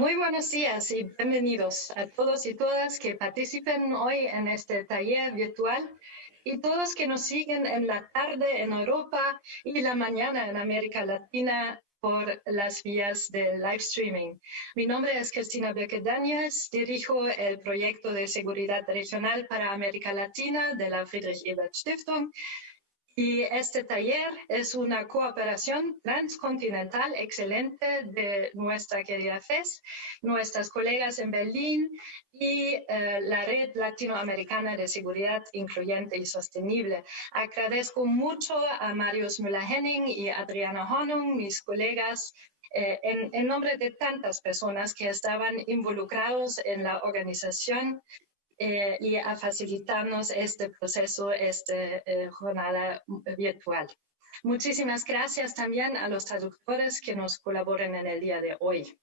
Muy buenos días y bienvenidos a todos y todas que participen hoy en este taller virtual y todos que nos siguen en la tarde en Europa y la mañana en América Latina por las vías del live streaming. Mi nombre es Cristina Birke-Daniels, dirijo el proyecto de seguridad regional para América Latina de la Friedrich Ebert Stiftung. Y este taller es una cooperación transcontinental excelente de nuestra querida FES, nuestras colegas en Berlín y la Red Latinoamericana de Seguridad Incluyente y Sostenible. Agradezco mucho a Marius Müller-Henning y Adriana Hornung, mis colegas, en nombre de tantas personas que estaban involucrados en la organización y a facilitarnos este proceso, esta jornada virtual. Muchísimas gracias también a los traductores que nos colaboran en el día de hoy.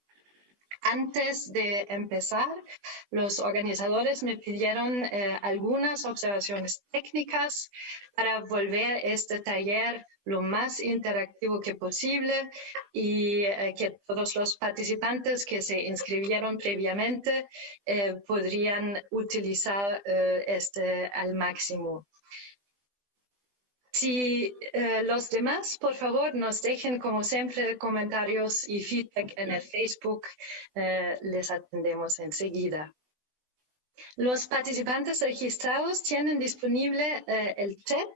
Antes de empezar, los organizadores me pidieron algunas observaciones técnicas para volver este taller lo más interactivo que posible y que todos los participantes que se inscribieron previamente podrían utilizar este al máximo. Si los demás, por favor, nos dejen, como siempre, comentarios y feedback en el Facebook, les atendemos enseguida. Los participantes registrados tienen disponible el chat.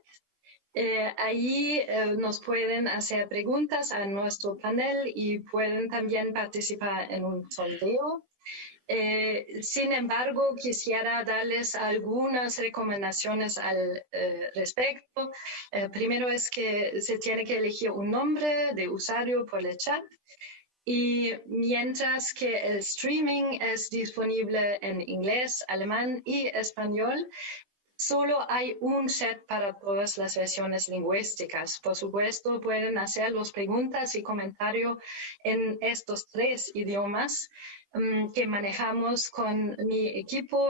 Allí nos pueden hacer preguntas a nuestro panel y pueden también participar en un sondeo. Sin embargo, quisiera darles algunas recomendaciones al respecto. Primero es que se tiene que elegir un nombre de usuario por el chat. Y mientras que el streaming es disponible en inglés, alemán y español, solo hay un chat para todas las versiones lingüísticas. Por supuesto, pueden hacer las preguntas y comentarios en estos 3 idiomas que manejamos con mi equipo,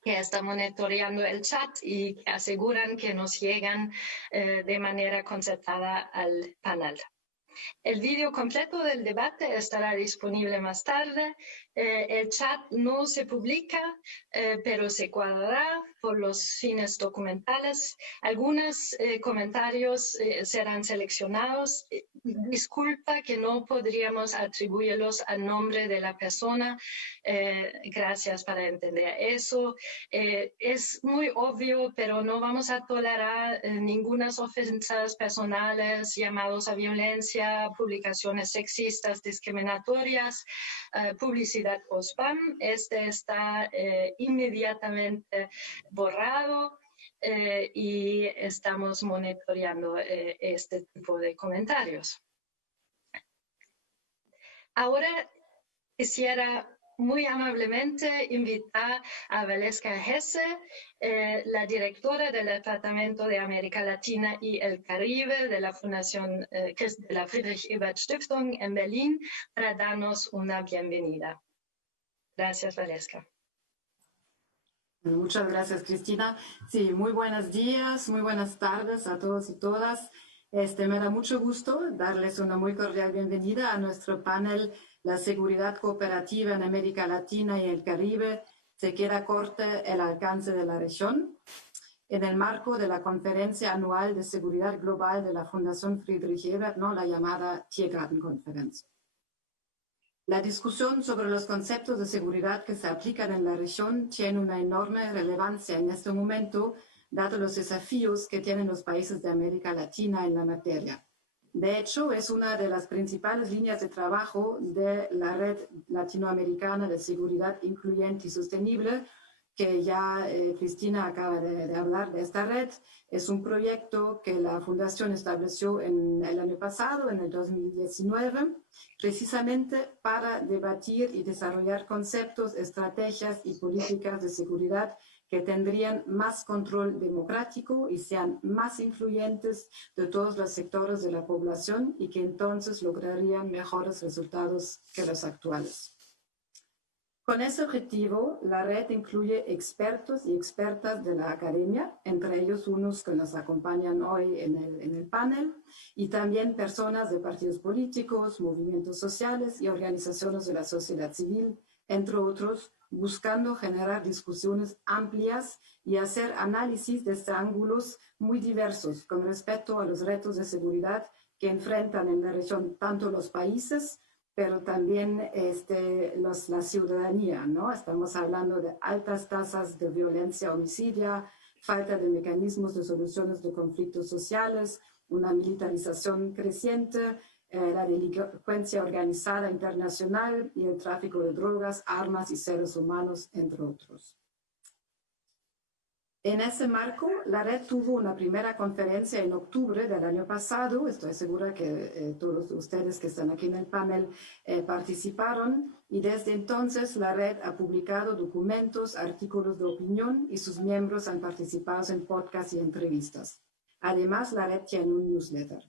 que está monitoreando el chat y que aseguran que nos llegan de manera concertada al panel. El vídeo completo del debate estará disponible más tarde. El chat no se publica, pero se guardará por los fines documentales. Algunos comentarios serán seleccionados. Disculpa que no podríamos atribuirlos al nombre de la persona. Gracias para entender eso. Es muy obvio, pero no vamos a tolerar ninguna ofensas personales, llamados a violencia, publicaciones sexistas, discriminatorias, publicidad o spam. Este está inmediatamente borrado y estamos monitoreando este tipo de comentarios. Ahora quisiera muy amablemente invitar a Valeska Hesse, la directora del Departamento de América Latina y el Caribe de la Fundación de la Friedrich Ebert Stiftung en Berlín, para darnos una bienvenida. Gracias, Valeska. Muchas gracias, Cristina. Sí, muy buenos días, muy buenas tardes a todos y todas. Me da mucho gusto darles una muy cordial bienvenida a nuestro panel La seguridad cooperativa en América Latina y el Caribe se queda corta el alcance de la región, en el marco de la Conferencia Anual de Seguridad Global de la Fundación Friedrich Ebert, ¿no? La llamada Tiergartenkonferenz. La discusión sobre los conceptos de seguridad que se aplican en la región tiene una enorme relevancia en este momento, dado los desafíos que tienen los países de América Latina en la materia. De hecho, es una de las principales líneas de trabajo de la Red Latinoamericana de Seguridad Incluyente y Sostenible, que ya Cristina acaba de hablar de esta red. Es un proyecto que la Fundación estableció en el año pasado, en el 2019, precisamente para debatir y desarrollar conceptos, estrategias y políticas de seguridad que tendrían más control democrático y sean más influyentes de todos los sectores de la población y que entonces lograrían mejores resultados que los actuales. Con ese objetivo, la red incluye expertos y expertas de la academia, entre ellos unos que nos acompañan hoy en el panel, y también personas de partidos políticos, movimientos sociales y organizaciones de la sociedad civil, entre otros, buscando generar discusiones amplias y hacer análisis desde ángulos muy diversos con respecto a los retos de seguridad que enfrentan en la región tanto los países, pero también la ciudadanía, ¿no? Estamos hablando de altas tasas de violencia homicidia, falta de mecanismos de soluciones de conflictos sociales, una militarización creciente, la delincuencia organizada internacional y el tráfico de drogas, armas y seres humanos, entre otros. En ese marco, la red tuvo una primera conferencia en octubre del año pasado. Estoy segura que todos ustedes que están aquí en el panel participaron. Y desde entonces, la red ha publicado documentos, artículos de opinión y sus miembros han participado en podcasts y entrevistas. Además, la red tiene un newsletter.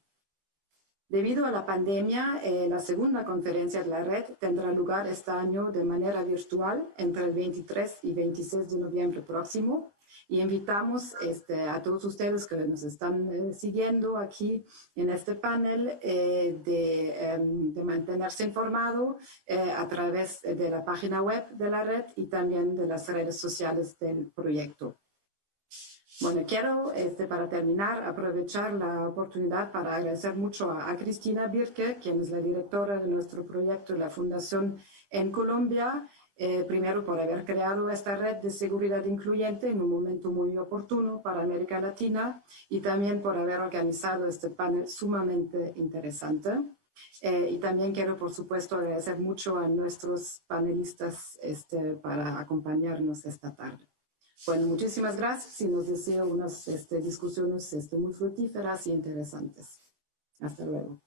Debido a la pandemia, la segunda conferencia de la red tendrá lugar este año de manera virtual entre el 23 y 26 de noviembre próximo. Y invitamos a todos ustedes que nos están siguiendo aquí en este panel de mantenerse informado a través de la página web de la red y también de las redes sociales del proyecto. Bueno, quiero, para terminar, aprovechar la oportunidad para agradecer mucho a Cristina Birke, quien es la directora de nuestro proyecto de la Fundación en Colombia, primero por haber creado esta red de seguridad incluyente en un momento muy oportuno para América Latina y también por haber organizado este panel sumamente interesante. Y también quiero, por supuesto, agradecer mucho a nuestros panelistas para acompañarnos esta tarde. Bueno, muchísimas gracias y nos deseo unas discusiones muy fructíferas y interesantes. Hasta luego.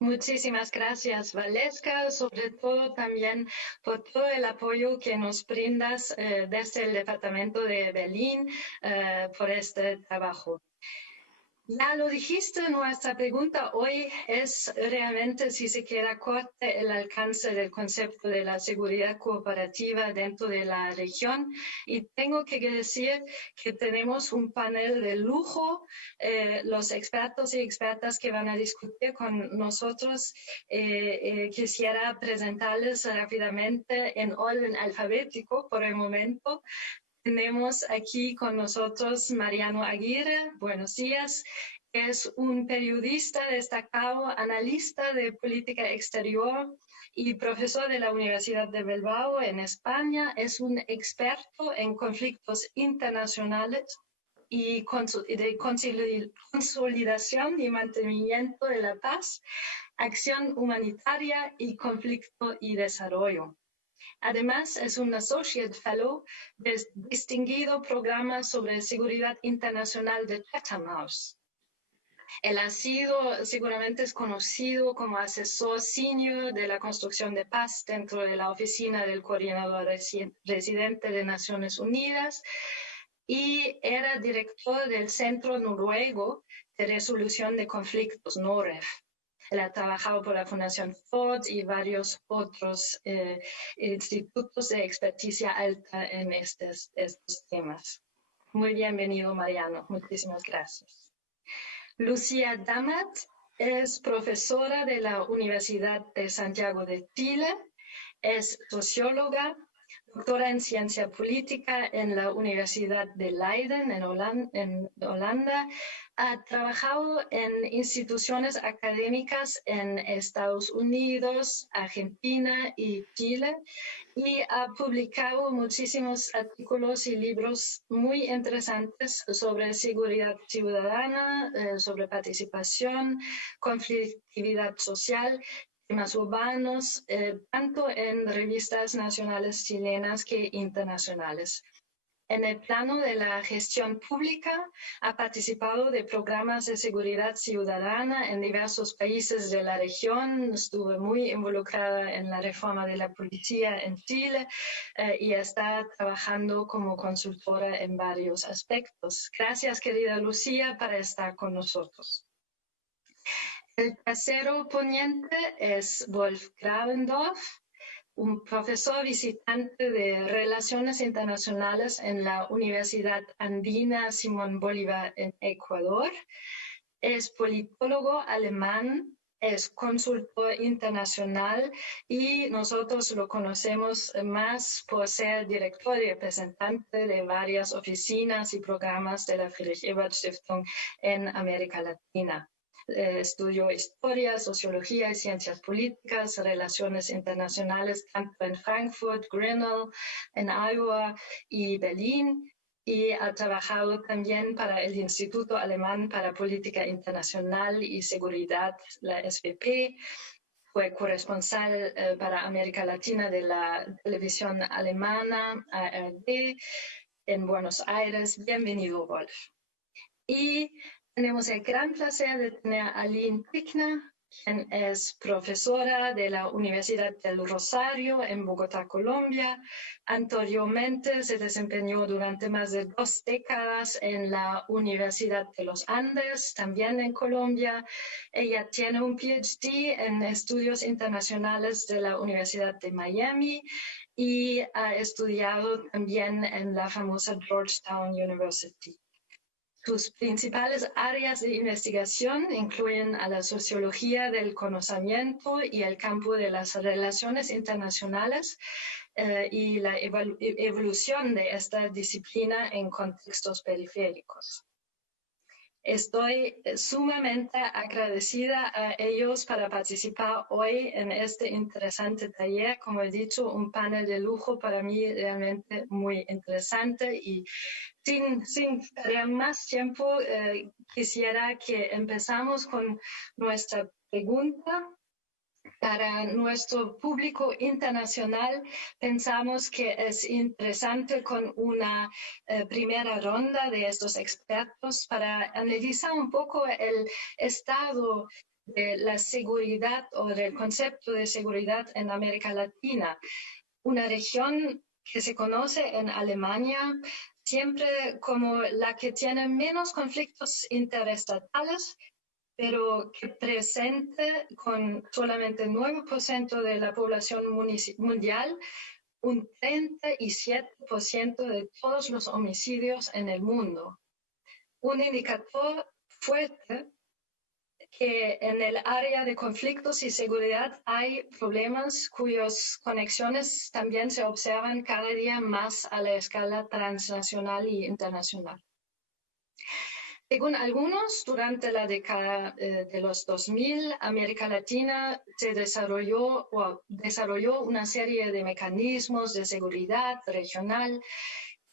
Muchísimas gracias, Valeska, sobre todo también por todo el apoyo que nos brindas desde el Departamento de Berlín por este trabajo. Ya lo dijiste, nuestra pregunta hoy es realmente si se queda corto el alcance del concepto de la seguridad cooperativa dentro de la región. Y tengo que decir que tenemos un panel de lujo. Los expertos y expertas que van a discutir con nosotros, quisiera presentarles rápidamente en orden alfabético por el momento. Tenemos aquí con nosotros Mariano Aguirre. Buenos días. Es un periodista destacado, analista de política exterior y profesor de la Universidad de Bilbao en España. Es un experto en conflictos internacionales y de consolidación y mantenimiento de la paz, acción humanitaria y conflicto y desarrollo. Además, es un Associate Fellow del distinguido programa sobre seguridad internacional de Chatham House. Él seguramente es conocido como asesor senior de la construcción de paz dentro de la oficina del coordinador residente de Naciones Unidas y era director del Centro Noruego de Resolución de Conflictos, NOREF. Él ha trabajado por la Fundación Ford y varios otros institutos de experticia alta en estos temas. Muy bienvenido, Mariano. Muchísimas gracias. Lucía Damat es profesora de la Universidad de Santiago de Chile, es socióloga, doctora en ciencia política en la Universidad de Leiden, en Holanda. Ha trabajado en instituciones académicas en Estados Unidos, Argentina y Chile y ha publicado muchísimos artículos y libros muy interesantes sobre seguridad ciudadana, sobre participación, conflictividad social, temas urbanos, tanto en revistas nacionales chilenas que internacionales. En el plano de la gestión pública, ha participado de programas de seguridad ciudadana en diversos países de la región. Estuve muy involucrada en la reforma de la policía en Chile y está trabajando como consultora en varios aspectos. Gracias, querida Lucía, por estar con nosotros. El tercero ponente es Wolf Gravendorf, un profesor visitante de Relaciones Internacionales en la Universidad Andina Simón Bolívar en Ecuador. Es politólogo alemán, es consultor internacional y nosotros lo conocemos más por ser director y representante de varias oficinas y programas de la Friedrich Ebert Stiftung en América Latina. Estudió historia, sociología y ciencias políticas, relaciones internacionales tanto en Frankfurt, Grinnell, en Iowa y Berlín, y ha trabajado también para el Instituto Alemán para Política Internacional y Seguridad, la SPP. Fue corresponsal para América Latina de la televisión alemana, ARD, en Buenos Aires. Bienvenido, Wolf. Y tenemos el gran placer de tener a Lynn Pickner, quien es profesora de la Universidad del Rosario en Bogotá, Colombia. Anteriormente se desempeñó durante más de 2 décadas en la Universidad de los Andes, también en Colombia. Ella tiene un PhD en estudios internacionales de la Universidad de Miami y ha estudiado también en la famosa Georgetown University. Sus principales áreas de investigación incluyen a la sociología del conocimiento y el campo de las relaciones internacionales y la evolución de esta disciplina en contextos periféricos. Estoy sumamente agradecida a ellos para participar hoy en este interesante taller. Como he dicho, un panel de lujo para mí realmente muy interesante y sin perder más tiempo, quisiera que empezamos con nuestra pregunta. Para nuestro público internacional, pensamos que es interesante con una primera ronda de estos expertos para analizar un poco el estado de la seguridad o del concepto de seguridad en América Latina, una región que se conoce en Alemania siempre como la que tiene menos conflictos interestatales, pero que presente con solamente 9% de la población mundial, un 37% de todos los homicidios en el mundo. Un indicador fuerte que en el área de conflictos y seguridad hay problemas cuyas conexiones también se observan cada día más a la escala transnacional y internacional. Según algunos, durante la década de los 2000, América Latina desarrolló una serie de mecanismos de seguridad regional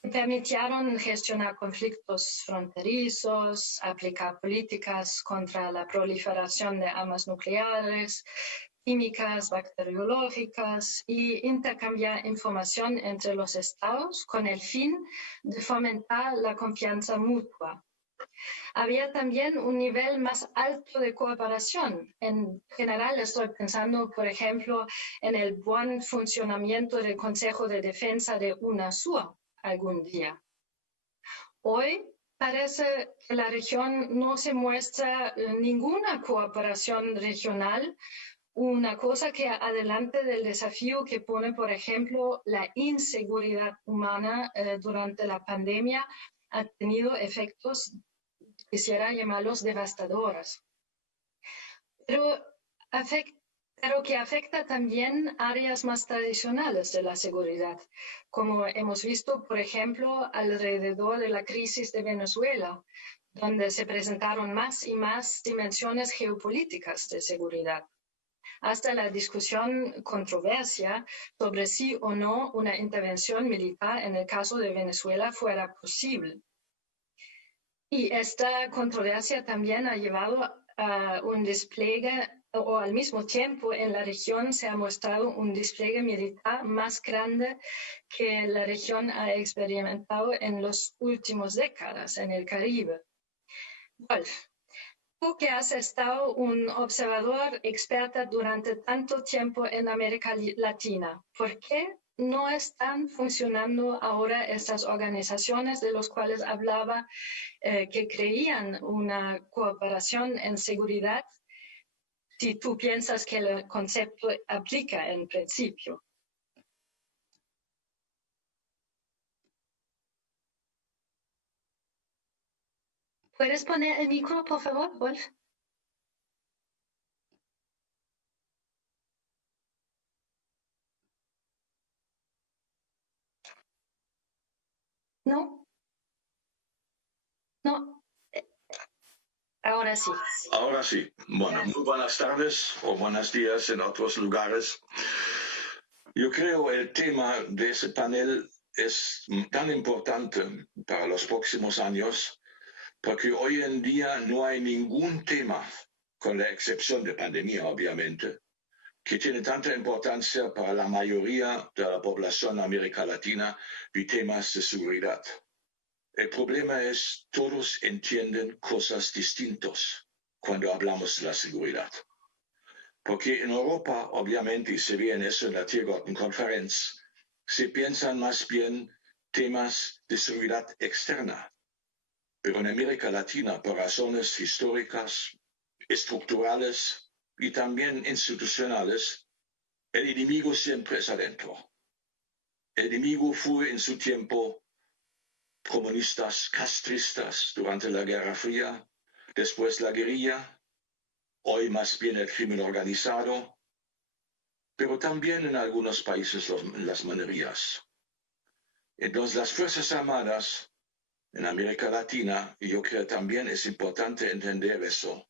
que permitieron gestionar conflictos fronterizos, aplicar políticas contra la proliferación de armas nucleares, químicas, bacteriológicas y intercambiar información entre los estados con el fin de fomentar la confianza mutua. Había también un nivel más alto de cooperación. En general, estoy pensando, por ejemplo, en el buen funcionamiento del Consejo de Defensa de UNASUR algún día. Hoy parece que la región no se muestra ninguna cooperación regional, una cosa que adelante del desafío que pone, por ejemplo, la inseguridad humana durante la pandemia ha tenido efectos, quisiera llamarlos devastadores, pero que afecta también áreas más tradicionales de la seguridad, como hemos visto, por ejemplo, alrededor de la crisis de Venezuela, donde se presentaron más y más dimensiones geopolíticas de seguridad, hasta la controversia sobre si o no una intervención militar en el caso de Venezuela fuera posible. Y esta controversia también ha llevado a un despliegue, o al mismo tiempo en la región se ha mostrado un despliegue militar más grande que la región ha experimentado en las últimas décadas en el Caribe. Wolf, tú que has estado un observador experta durante tanto tiempo en América Latina, ¿por qué no están funcionando ahora estas organizaciones de las cuales hablaba, que creían una cooperación en seguridad? si tú piensas que el concepto aplica en principio. ¿Puedes poner el micro, por favor, Wolf? ¿No? No. Ahora sí. Ahora sí. Bueno, muy buenas tardes o buenos días en otros lugares. Yo creo el tema de ese panel es tan importante para los próximos años porque hoy en día no hay ningún tema, con la excepción de pandemia, obviamente, que tiene tanta importancia para la mayoría de la población de América Latina y temas de seguridad. El problema es todos entienden cosas distintas cuando hablamos de la seguridad. Porque en Europa, obviamente, y se ve en eso en la Tiergarten Conference, se piensan más bien temas de seguridad externa. Pero en América Latina, por razones históricas, estructurales y también institucionales, el enemigo siempre es adentro. El enemigo fue en su tiempo comunistas castristas durante la Guerra Fría, después la guerrilla, hoy más bien el crimen organizado, pero también en algunos países las mayorías. Entonces las Fuerzas Armadas en América Latina, y yo creo también es importante entender eso,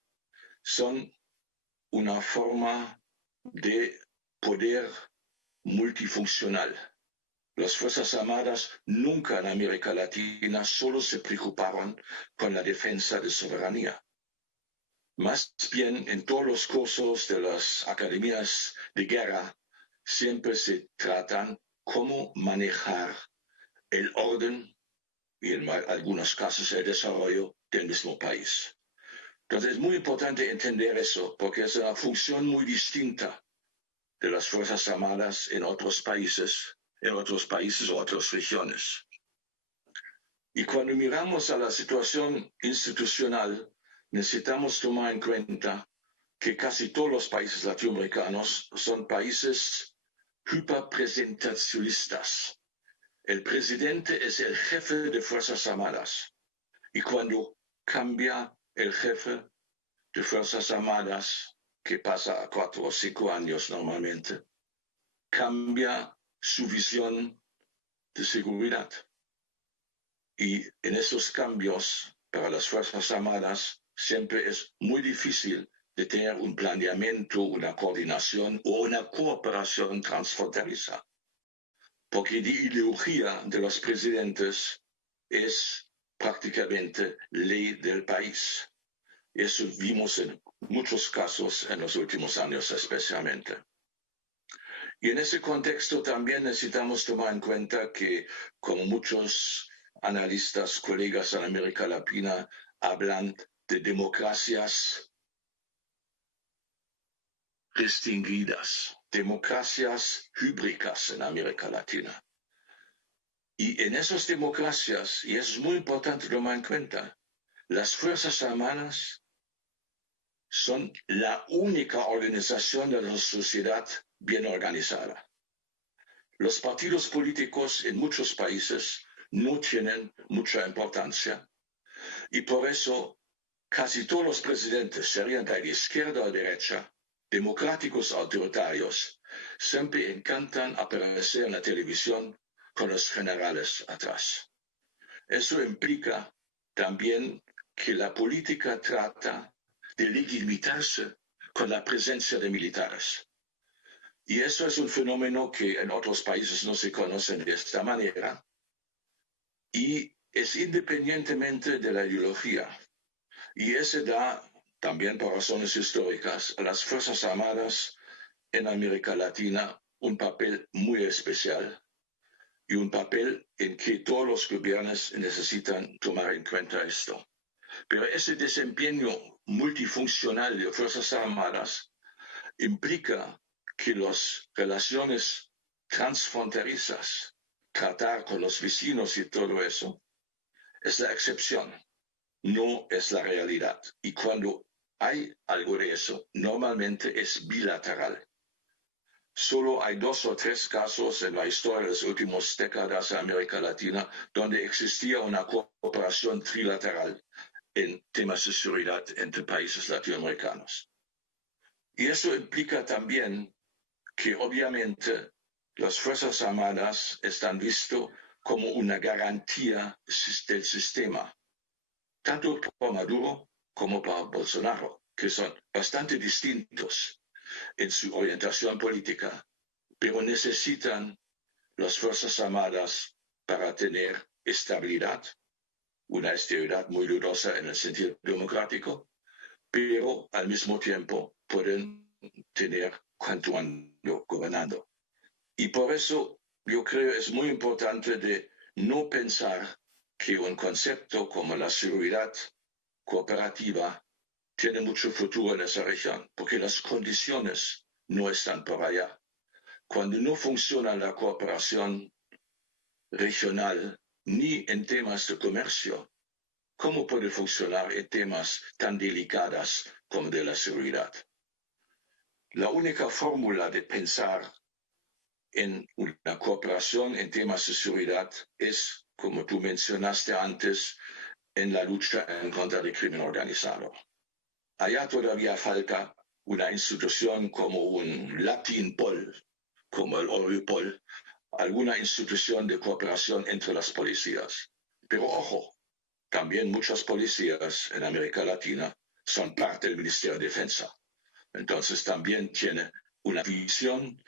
son una forma de poder multifuncional. Las Fuerzas Armadas nunca en América Latina solo se preocuparon con la defensa de soberanía. Más bien, en todos los cursos de las academias de guerra, siempre se tratan cómo manejar el orden y en algunos casos el desarrollo del mismo país. Entonces es muy importante entender eso porque es una función muy distinta de las Fuerzas Armadas en otros países o otras regiones. Y cuando miramos a la situación institucional, necesitamos tomar en cuenta que casi todos los países latinoamericanos son países hiperpresentacionistas. El presidente es el jefe de Fuerzas Armadas. Y cuando cambia el jefe de Fuerzas Armadas, que pasa a 4 o 5 años normalmente, cambia su visión de seguridad. Y en esos cambios para las Fuerzas Armadas siempre es muy difícil de tener un planeamiento, una coordinación o una cooperación transfronteriza. Porque la ideología de los presidentes es prácticamente ley del país. Eso vimos en muchos casos en los últimos años especialmente. Y en ese contexto también necesitamos tomar en cuenta que, como muchos analistas, colegas en América Latina, hablan de democracias restringidas, democracias híbridas en América Latina. Y en esas democracias, y eso es muy importante tomar en cuenta, las Fuerzas Armadas son la única organización de la sociedad bien organizada. Los partidos políticos en muchos países no tienen mucha importancia y por eso casi todos los presidentes, serían de izquierda o derecha, democráticos o autoritarios, siempre encantan aparecer en la televisión con los generales atrás. Eso implica también que la política trata de legitimarse con la presencia de militares. Y eso es un fenómeno que en otros países no se conoce de esta manera. Y es independientemente de la ideología. Y eso da, también por razones históricas, a las Fuerzas Armadas en América Latina un papel muy especial y un papel en que todos los gobiernos necesitan tomar en cuenta esto. Pero ese desempeño multifuncional de Fuerzas Armadas implica que las relaciones transfronterizas, tratar con los vecinos y todo eso, es la excepción, no es la realidad. Y cuando hay algo de eso. Normalmente es bilateral. Solo hay 2 o 3 casos en la historia de las últimas décadas en América Latina donde existía una cooperación trilateral en temas de seguridad entre países latinoamericanos. Y eso implica también que obviamente las Fuerzas Armadas están vistas como una garantía del sistema, tanto para Maduro como para Bolsonaro, que son bastante distintos en su orientación política, pero necesitan las Fuerzas Armadas para tener estabilidad, una estabilidad muy dudosa en el sentido democrático, pero al mismo tiempo pueden tener continuando gobernando. Y por eso yo creo que es muy importante de no pensar que un concepto como la seguridad cooperativa tiene mucho futuro en esa región, porque las condiciones no están por allá. Cuando no funciona la cooperación regional ni en temas de comercio, ¿cómo puede funcionar en temas tan delicados como de la seguridad? La única fórmula de pensar en una cooperación en temas de seguridad es, como tú mencionaste antes, en la lucha en contra del crimen organizado. Allá todavía falta una institución como un Latinpol, como el Europol, alguna institución de cooperación entre las policías. Pero ojo, también muchas policías en América Latina son parte del Ministerio de Defensa. Entonces también tiene una visión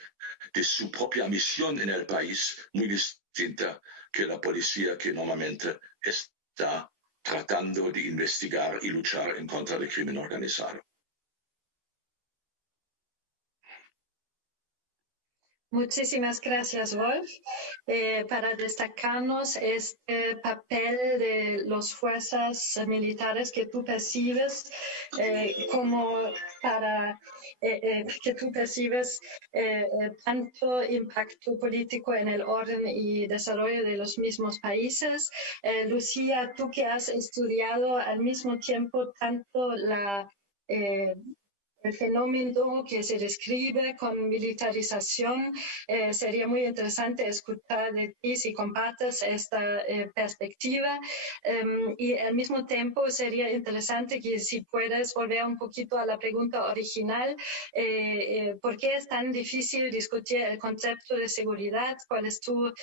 de su propia misión en el país muy distinta que la policía que normalmente está tratando de investigar y luchar en contra del crimen organizado. Muchísimas gracias, Wolf. Para destacarnos este papel de las fuerzas militares que tú percibes como para que tú percibes tanto impacto político en el orden y desarrollo de los mismos países. Lucía, tú que has estudiado al mismo tiempo tanto el fenómeno que se describe con militarización, sería muy interesante escuchar de ti si compartes esta perspectiva y al mismo tiempo sería interesante que si puedes volver un poquito a la pregunta original, ¿por qué es tan difícil discutir el concepto de seguridad? ¿Cuál es tu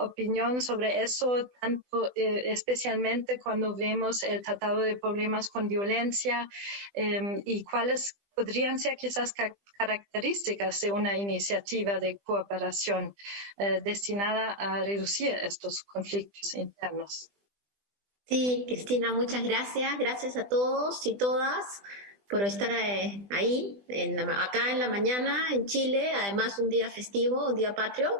opinión sobre eso, tanto especialmente cuando vemos el tratado de problemas con violencia y cuáles podrían ser quizás características de una iniciativa de cooperación destinada a reducir estos conflictos internos? Sí, Cristina, muchas gracias. Gracias a todos y todas por estar ahí, acá en la mañana, en Chile, además un día festivo, un día patrio.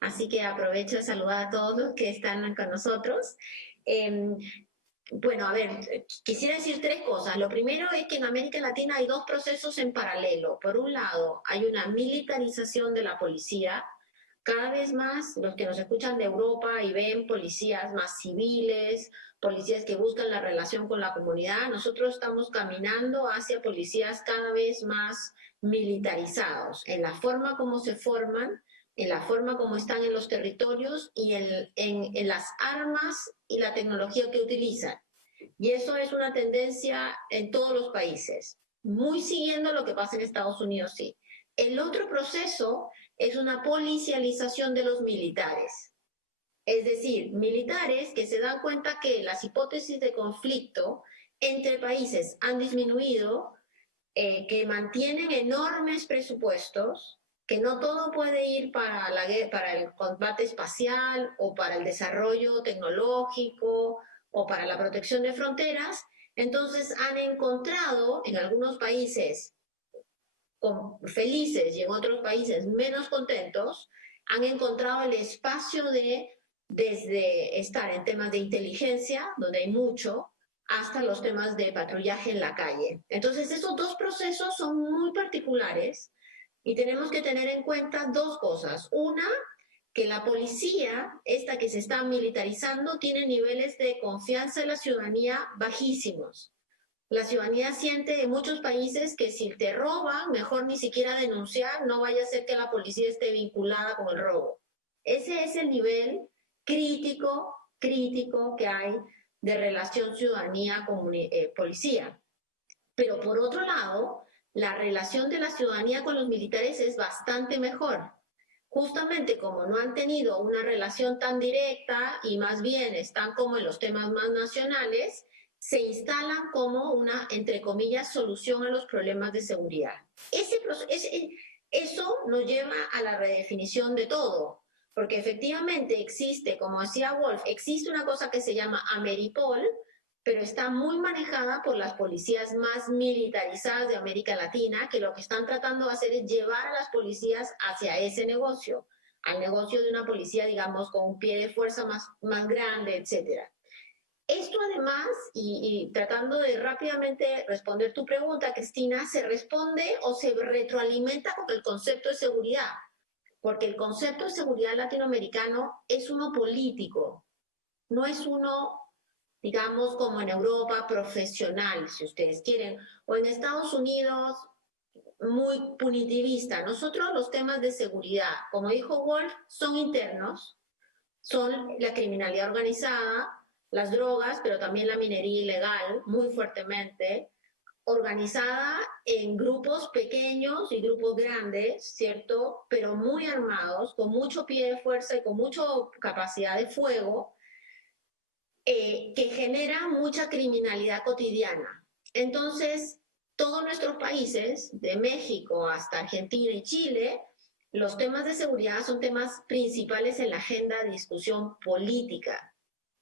Así que aprovecho de saludar a todos los que están con nosotros. Bueno, a ver, quisiera decir 3 cosas. Lo primero es que en América Latina hay 2 procesos en paralelo. Por un lado, hay una militarización de la policía. Cada vez más los que nos escuchan de Europa y ven policías más civiles, policías que buscan la relación con la comunidad, nosotros estamos caminando hacia policías cada vez más militarizados, en la forma como se forman, en la forma como están en los territorios y en las armas y la tecnología que utilizan. Y eso es una tendencia en todos los países, muy siguiendo lo que pasa en Estados Unidos, sí. El otro proceso es una policialización de los militares. Es decir, militares que se dan cuenta que las hipótesis de conflicto entre países han disminuido, que mantienen enormes presupuestos, que no todo puede ir para el combate espacial o para el desarrollo tecnológico o para la protección de fronteras. Entonces han encontrado en algunos países felices y en otros países menos contentos, han encontrado el espacio desde estar en temas de inteligencia, donde hay mucho, hasta los temas de patrullaje en la calle. Entonces, esos 2 procesos son muy particulares y tenemos que tener en cuenta 2 cosas. Una, que la policía, esta que se está militarizando, tiene niveles de confianza en la ciudadanía bajísimos. La ciudadanía siente en muchos países que si te roban, mejor ni siquiera denunciar, no vaya a ser que la policía esté vinculada con el robo. Ese es el nivel crítico que hay de relación ciudadanía-policía. Pero por otro lado, la relación de la ciudadanía con los militares es bastante mejor. Justamente como no han tenido una relación tan directa y más bien están como en los temas más nacionales, se instalan como una, entre comillas, solución a los problemas de seguridad. Eso nos lleva a la redefinición de todo, porque efectivamente existe, como decía Wolf, existe una cosa que se llama Ameripol, pero está muy manejada por las policías más militarizadas de América Latina, que lo que están tratando de hacer es llevar a las policías hacia ese negocio, al negocio de una policía, digamos, con un pie de fuerza más grande, etcétera. Esto además, y tratando de rápidamente responder tu pregunta, Cristina, se responde o se retroalimenta con el concepto de seguridad, porque el concepto de seguridad latinoamericano es uno político, no es uno, digamos, como en Europa, profesional, si ustedes quieren, o en Estados Unidos, muy punitivista. Nosotros los temas de seguridad, como dijo Wolf, son internos, son la criminalidad organizada, las drogas, pero también la minería ilegal, muy fuertemente, organizada en grupos pequeños y grupos grandes, ¿cierto? Pero muy armados, con mucho pie de fuerza y con mucha capacidad de fuego, que genera mucha criminalidad cotidiana. Entonces, todos nuestros países, de México hasta Argentina y Chile, los temas de seguridad son temas principales en la agenda de discusión política,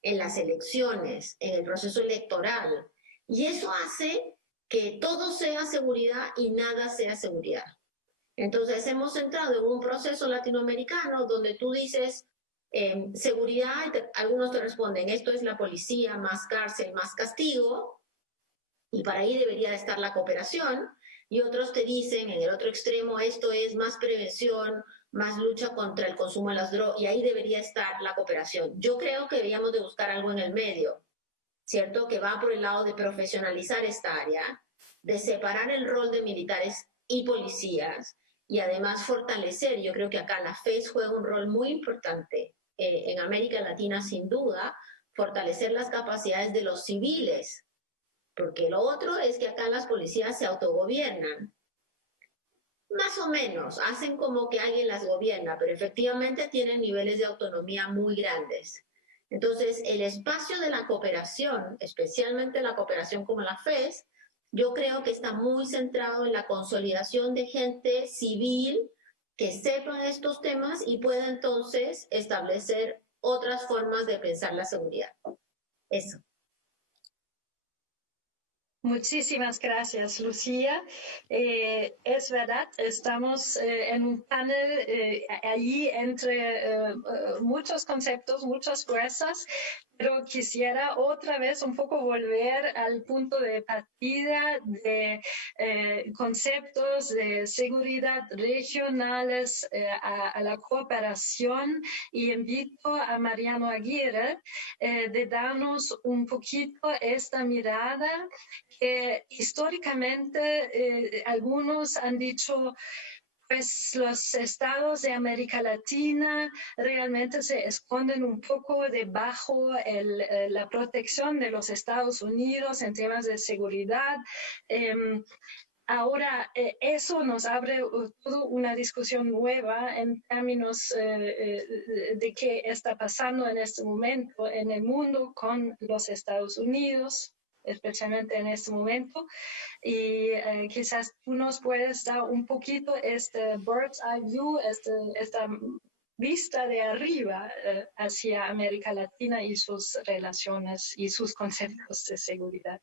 en las elecciones, en el proceso electoral. Y eso hace que todo sea seguridad y nada sea seguridad. Entonces hemos entrado en un proceso latinoamericano donde tú dices seguridad, algunos te responden, esto es la policía, más cárcel, más castigo, y para ahí debería de estar la cooperación, y otros te dicen en el otro extremo, esto es más prevención, más lucha contra el consumo de las drogas, y ahí debería estar la cooperación. Yo creo que deberíamos de buscar algo en el medio, ¿cierto? Que va por el lado de profesionalizar esta área, de separar el rol de militares y policías, y además fortalecer, yo creo que acá la FES juega un rol muy importante, en América Latina sin duda, fortalecer las capacidades de los civiles, porque lo otro es que acá las policías se autogobiernan. Más o menos, hacen como que alguien las gobierna, pero efectivamente tienen niveles de autonomía muy grandes. Entonces, el espacio de la cooperación, especialmente la cooperación como la FES, yo creo que está muy centrado en la consolidación de gente civil que sepa estos temas y pueda entonces establecer otras formas de pensar la seguridad. Eso. Muchísimas gracias, Lucía. Es verdad, estamos en un panel allí entre muchos conceptos, muchas fuerzas, pero quisiera otra vez un poco volver al punto de partida de conceptos de seguridad regionales a la cooperación, y invito a Mariano Aguirre de darnos un poquito esta mirada que históricamente algunos han dicho, pues los estados de América Latina realmente se esconden un poco debajo la protección de los Estados Unidos en temas de seguridad. Ahora, eso nos abre toda una discusión nueva en términos de qué está pasando en este momento en el mundo con los Estados Unidos, especialmente en este momento. Y quizás tú nos puedes dar un poquito este bird's eye view, esta vista de arriba hacia América Latina y sus relaciones y sus conceptos de seguridad.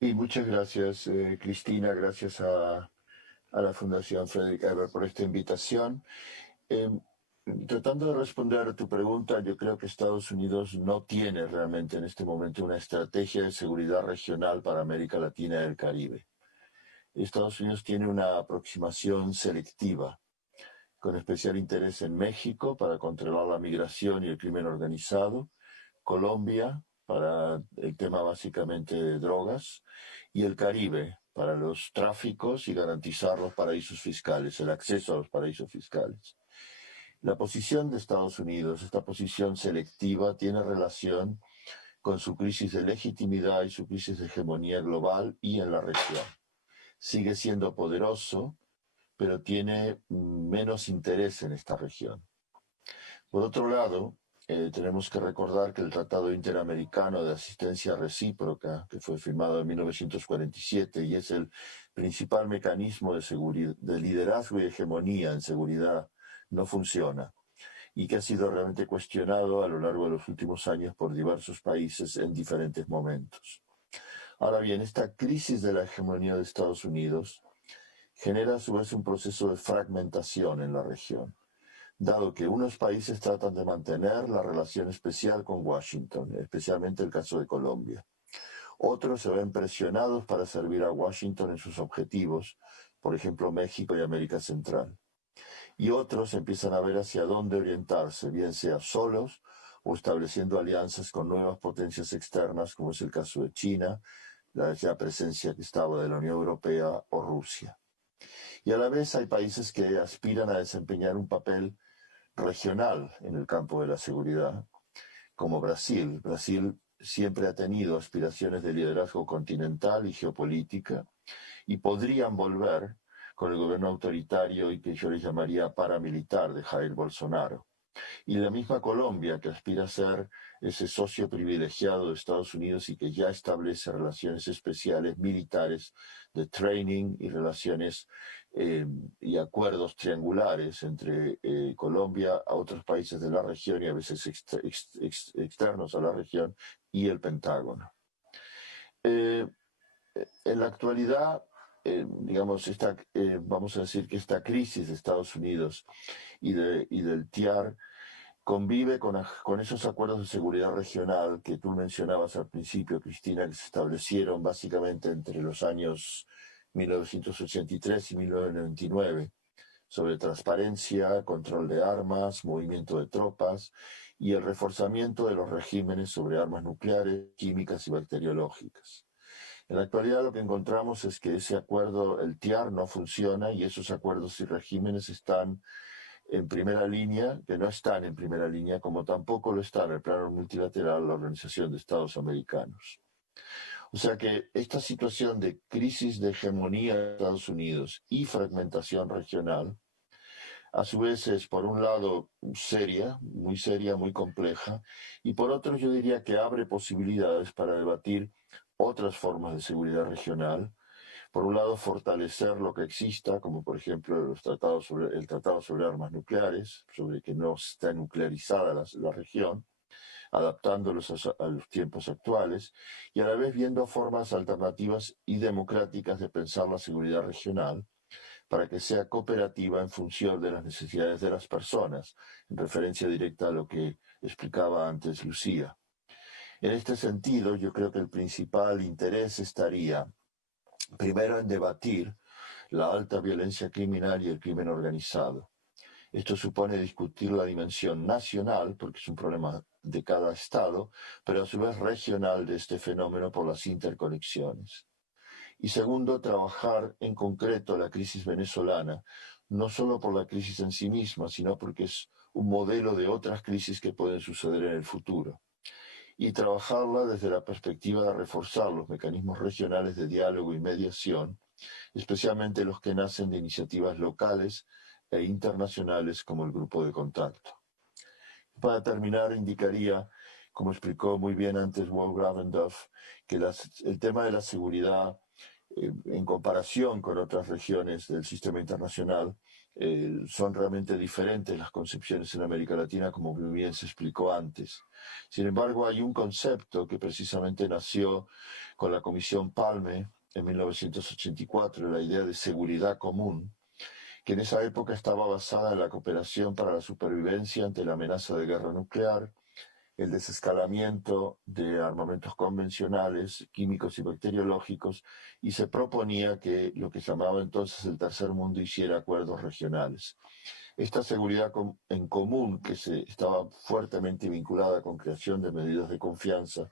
Y muchas gracias, Cristina, gracias a la Fundación Frederick Ebert por esta invitación. Tratando de responder a tu pregunta, yo creo que Estados Unidos no tiene realmente en este momento una estrategia de seguridad regional para América Latina y el Caribe. Estados Unidos tiene una aproximación selectiva, con especial interés en México para controlar la migración y el crimen organizado, Colombia, para el tema básicamente de drogas, y el Caribe para los tráficos y garantizar los paraísos fiscales, el acceso a los paraísos fiscales. La posición de Estados Unidos, esta posición selectiva, tiene relación con su crisis de legitimidad y su crisis de hegemonía global y en la región. Sigue siendo poderoso, pero tiene menos interés en esta región. Por otro lado, tenemos que recordar que el Tratado Interamericano de Asistencia Recíproca, que fue firmado en 1947 y es el principal mecanismo de liderazgo y hegemonía en seguridad, no funciona, y que ha sido realmente cuestionado a lo largo de los últimos años por diversos países en diferentes momentos. Ahora bien, esta crisis de la hegemonía de Estados Unidos genera a su vez un proceso de fragmentación en la región, dado que unos países tratan de mantener la relación especial con Washington, especialmente el caso de Colombia. Otros se ven presionados para servir a Washington en sus objetivos, por ejemplo México y América Central. Y otros empiezan a ver hacia dónde orientarse, bien sea solos o estableciendo alianzas con nuevas potencias externas, como es el caso de China, la presencia que estaba de la Unión Europea o Rusia. Y a la vez hay países que aspiran a desempeñar un papel regional en el campo de la seguridad, como Brasil. Brasil siempre ha tenido aspiraciones de liderazgo continental y geopolítica, y podrían volver con el gobierno autoritario y que yo le llamaría paramilitar de Jair Bolsonaro. Y la misma Colombia, que aspira a ser ese socio privilegiado de Estados Unidos y que ya establece relaciones especiales militares de training y relaciones y acuerdos triangulares entre Colombia, a otros países de la región y a veces externos a la región y el Pentágono. En la actualidad, digamos, vamos a decir que esta crisis de Estados Unidos y del TIAR convive con esos acuerdos de seguridad regional que tú mencionabas al principio, Cristina, que se establecieron básicamente entre los años 1983 y 1999, sobre transparencia, control de armas, movimiento de tropas y el reforzamiento de los regímenes sobre armas nucleares, químicas y bacteriológicas. En la actualidad lo que encontramos es que ese acuerdo, el TIAR, no funciona y esos acuerdos y regímenes están en primera línea, que no están en primera línea, como tampoco lo está en el plano multilateral la Organización de Estados Americanos. O sea que esta situación de crisis de hegemonía de Estados Unidos y fragmentación regional, a su vez es, por un lado, seria, muy compleja, y por otro yo diría que abre posibilidades para debatir otras formas de seguridad regional. Por un lado, fortalecer lo que exista, como por ejemplo el Tratado sobre Armas Nucleares, sobre que no está nuclearizada la región, adaptándolos a los tiempos actuales, y a la vez viendo formas alternativas y democráticas de pensar la seguridad regional, para que sea cooperativa en función de las necesidades de las personas, en referencia directa a lo que explicaba antes Lucía. En este sentido, yo creo que el principal interés estaría primero en debatir la alta violencia criminal y el crimen organizado. Esto supone discutir la dimensión nacional, porque es un problema de cada estado, pero a su vez regional de este fenómeno por las interconexiones. Y segundo, trabajar en concreto la crisis venezolana, no solo por la crisis en sí misma, sino porque es un modelo de otras crisis que pueden suceder en el futuro. Y trabajarla desde la perspectiva de reforzar los mecanismos regionales de diálogo y mediación, especialmente los que nacen de iniciativas locales e internacionales como el Grupo de Contacto. Para terminar, indicaría, como explicó muy bien antes Walt Ravendorf, que el tema de la seguridad, en comparación con otras regiones del sistema internacional, son realmente diferentes las concepciones en América Latina, como bien se explicó antes. Sin embargo, hay un concepto que precisamente nació con la Comisión Palme en 1984, la idea de seguridad común, que en esa época estaba basada en la cooperación para la supervivencia ante la amenaza de guerra nuclear, el desescalamiento de armamentos convencionales, químicos y bacteriológicos, y se proponía que lo que se llamaba entonces el tercer mundo hiciera acuerdos regionales. Esta seguridad en común, que estaba fuertemente vinculada con creación de medidas de confianza,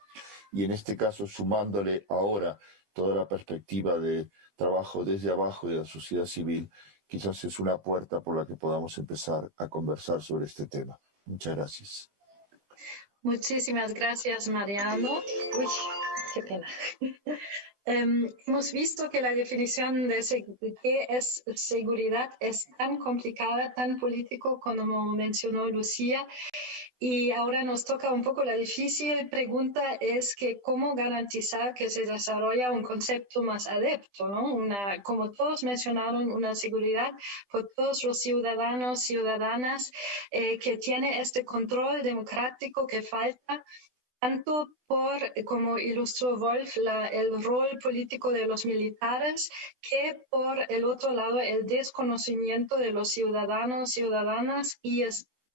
y en este caso sumándole ahora toda la perspectiva de trabajo desde abajo de la sociedad civil, quizás es una puerta por la que podamos empezar a conversar sobre este tema. Muchas gracias. Muchísimas gracias, Mariano. Uy, qué pena. Hemos visto que la definición de qué es seguridad es tan complicada, tan político, como mencionó Lucía. Y ahora nos toca un poco la difícil pregunta, es que cómo garantizar que se desarrolla un concepto más adepto, ¿no? Como todos mencionaron, una seguridad por todos los ciudadanos, ciudadanas, que tiene este control democrático que falta, tanto por, como ilustró Wolf, el rol político de los militares, que por el otro lado el desconocimiento de los ciudadanos, ciudadanas y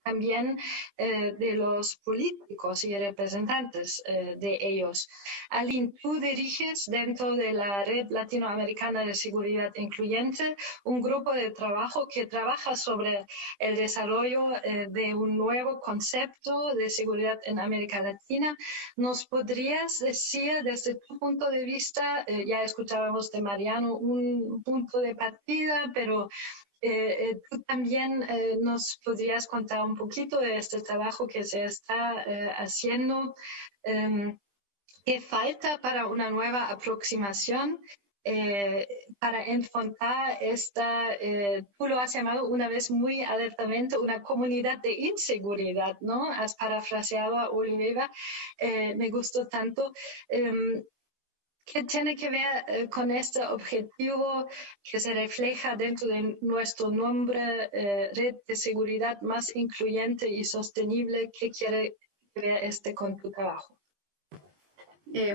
también de los políticos y representantes de ellos. Aline, tú diriges dentro de la Red Latinoamericana de Seguridad Incluyente un grupo de trabajo que trabaja sobre el desarrollo de un nuevo concepto de seguridad en América Latina. ¿Nos podrías decir desde tu punto de vista, ya escuchábamos de Mariano un punto de partida, pero tú también nos podrías contar un poquito de este trabajo que se está haciendo? ¿Qué falta para una nueva aproximación para enfrentar esta, tú lo has llamado una vez muy abiertamente, una comunidad de inseguridad, ¿no? Has parafraseado a Olivera, me gustó tanto. ¿Qué tiene que ver con este objetivo que se refleja dentro de nuestro nombre, Red de Seguridad más Incluyente y Sostenible? ¿Qué quiere ver con tu trabajo?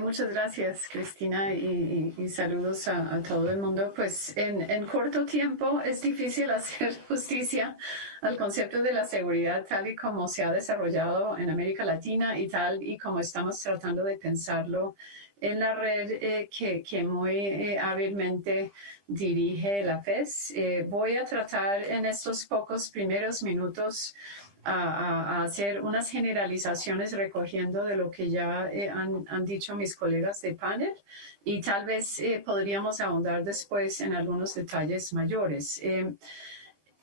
Muchas gracias, Cristina, y saludos a todo el mundo. Pues en corto tiempo es difícil hacer justicia al concepto de la seguridad tal y como se ha desarrollado en América Latina y tal y como estamos tratando de pensarlo en la red que muy hábilmente dirige la FES. Voy a tratar en estos pocos primeros minutos a hacer unas generalizaciones recogiendo de lo que ya han dicho mis colegas de panel y tal vez podríamos ahondar después en algunos detalles mayores.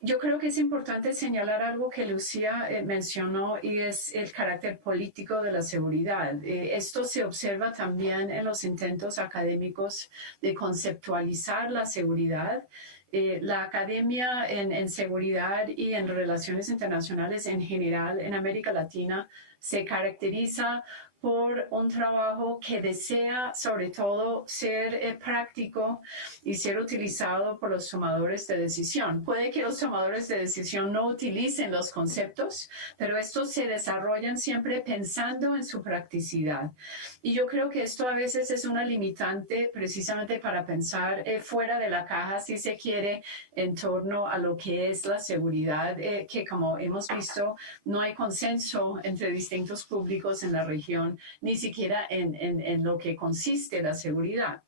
Yo creo que es importante señalar algo que Lucía mencionó y es el carácter político de la seguridad. Esto se observa también en los intentos académicos de conceptualizar la seguridad. La academia en seguridad y en relaciones internacionales en general en América Latina se caracteriza por un trabajo que desea sobre todo ser práctico y ser utilizado por los tomadores de decisión. Puede que los tomadores de decisión no utilicen los conceptos, pero estos se desarrollan siempre pensando en su practicidad. Y yo creo que esto a veces es una limitante precisamente para pensar fuera de la caja, si se quiere, en torno a lo que es la seguridad, que como hemos visto, no hay consenso entre distintos públicos en la región, ni siquiera en lo que consiste la seguridad.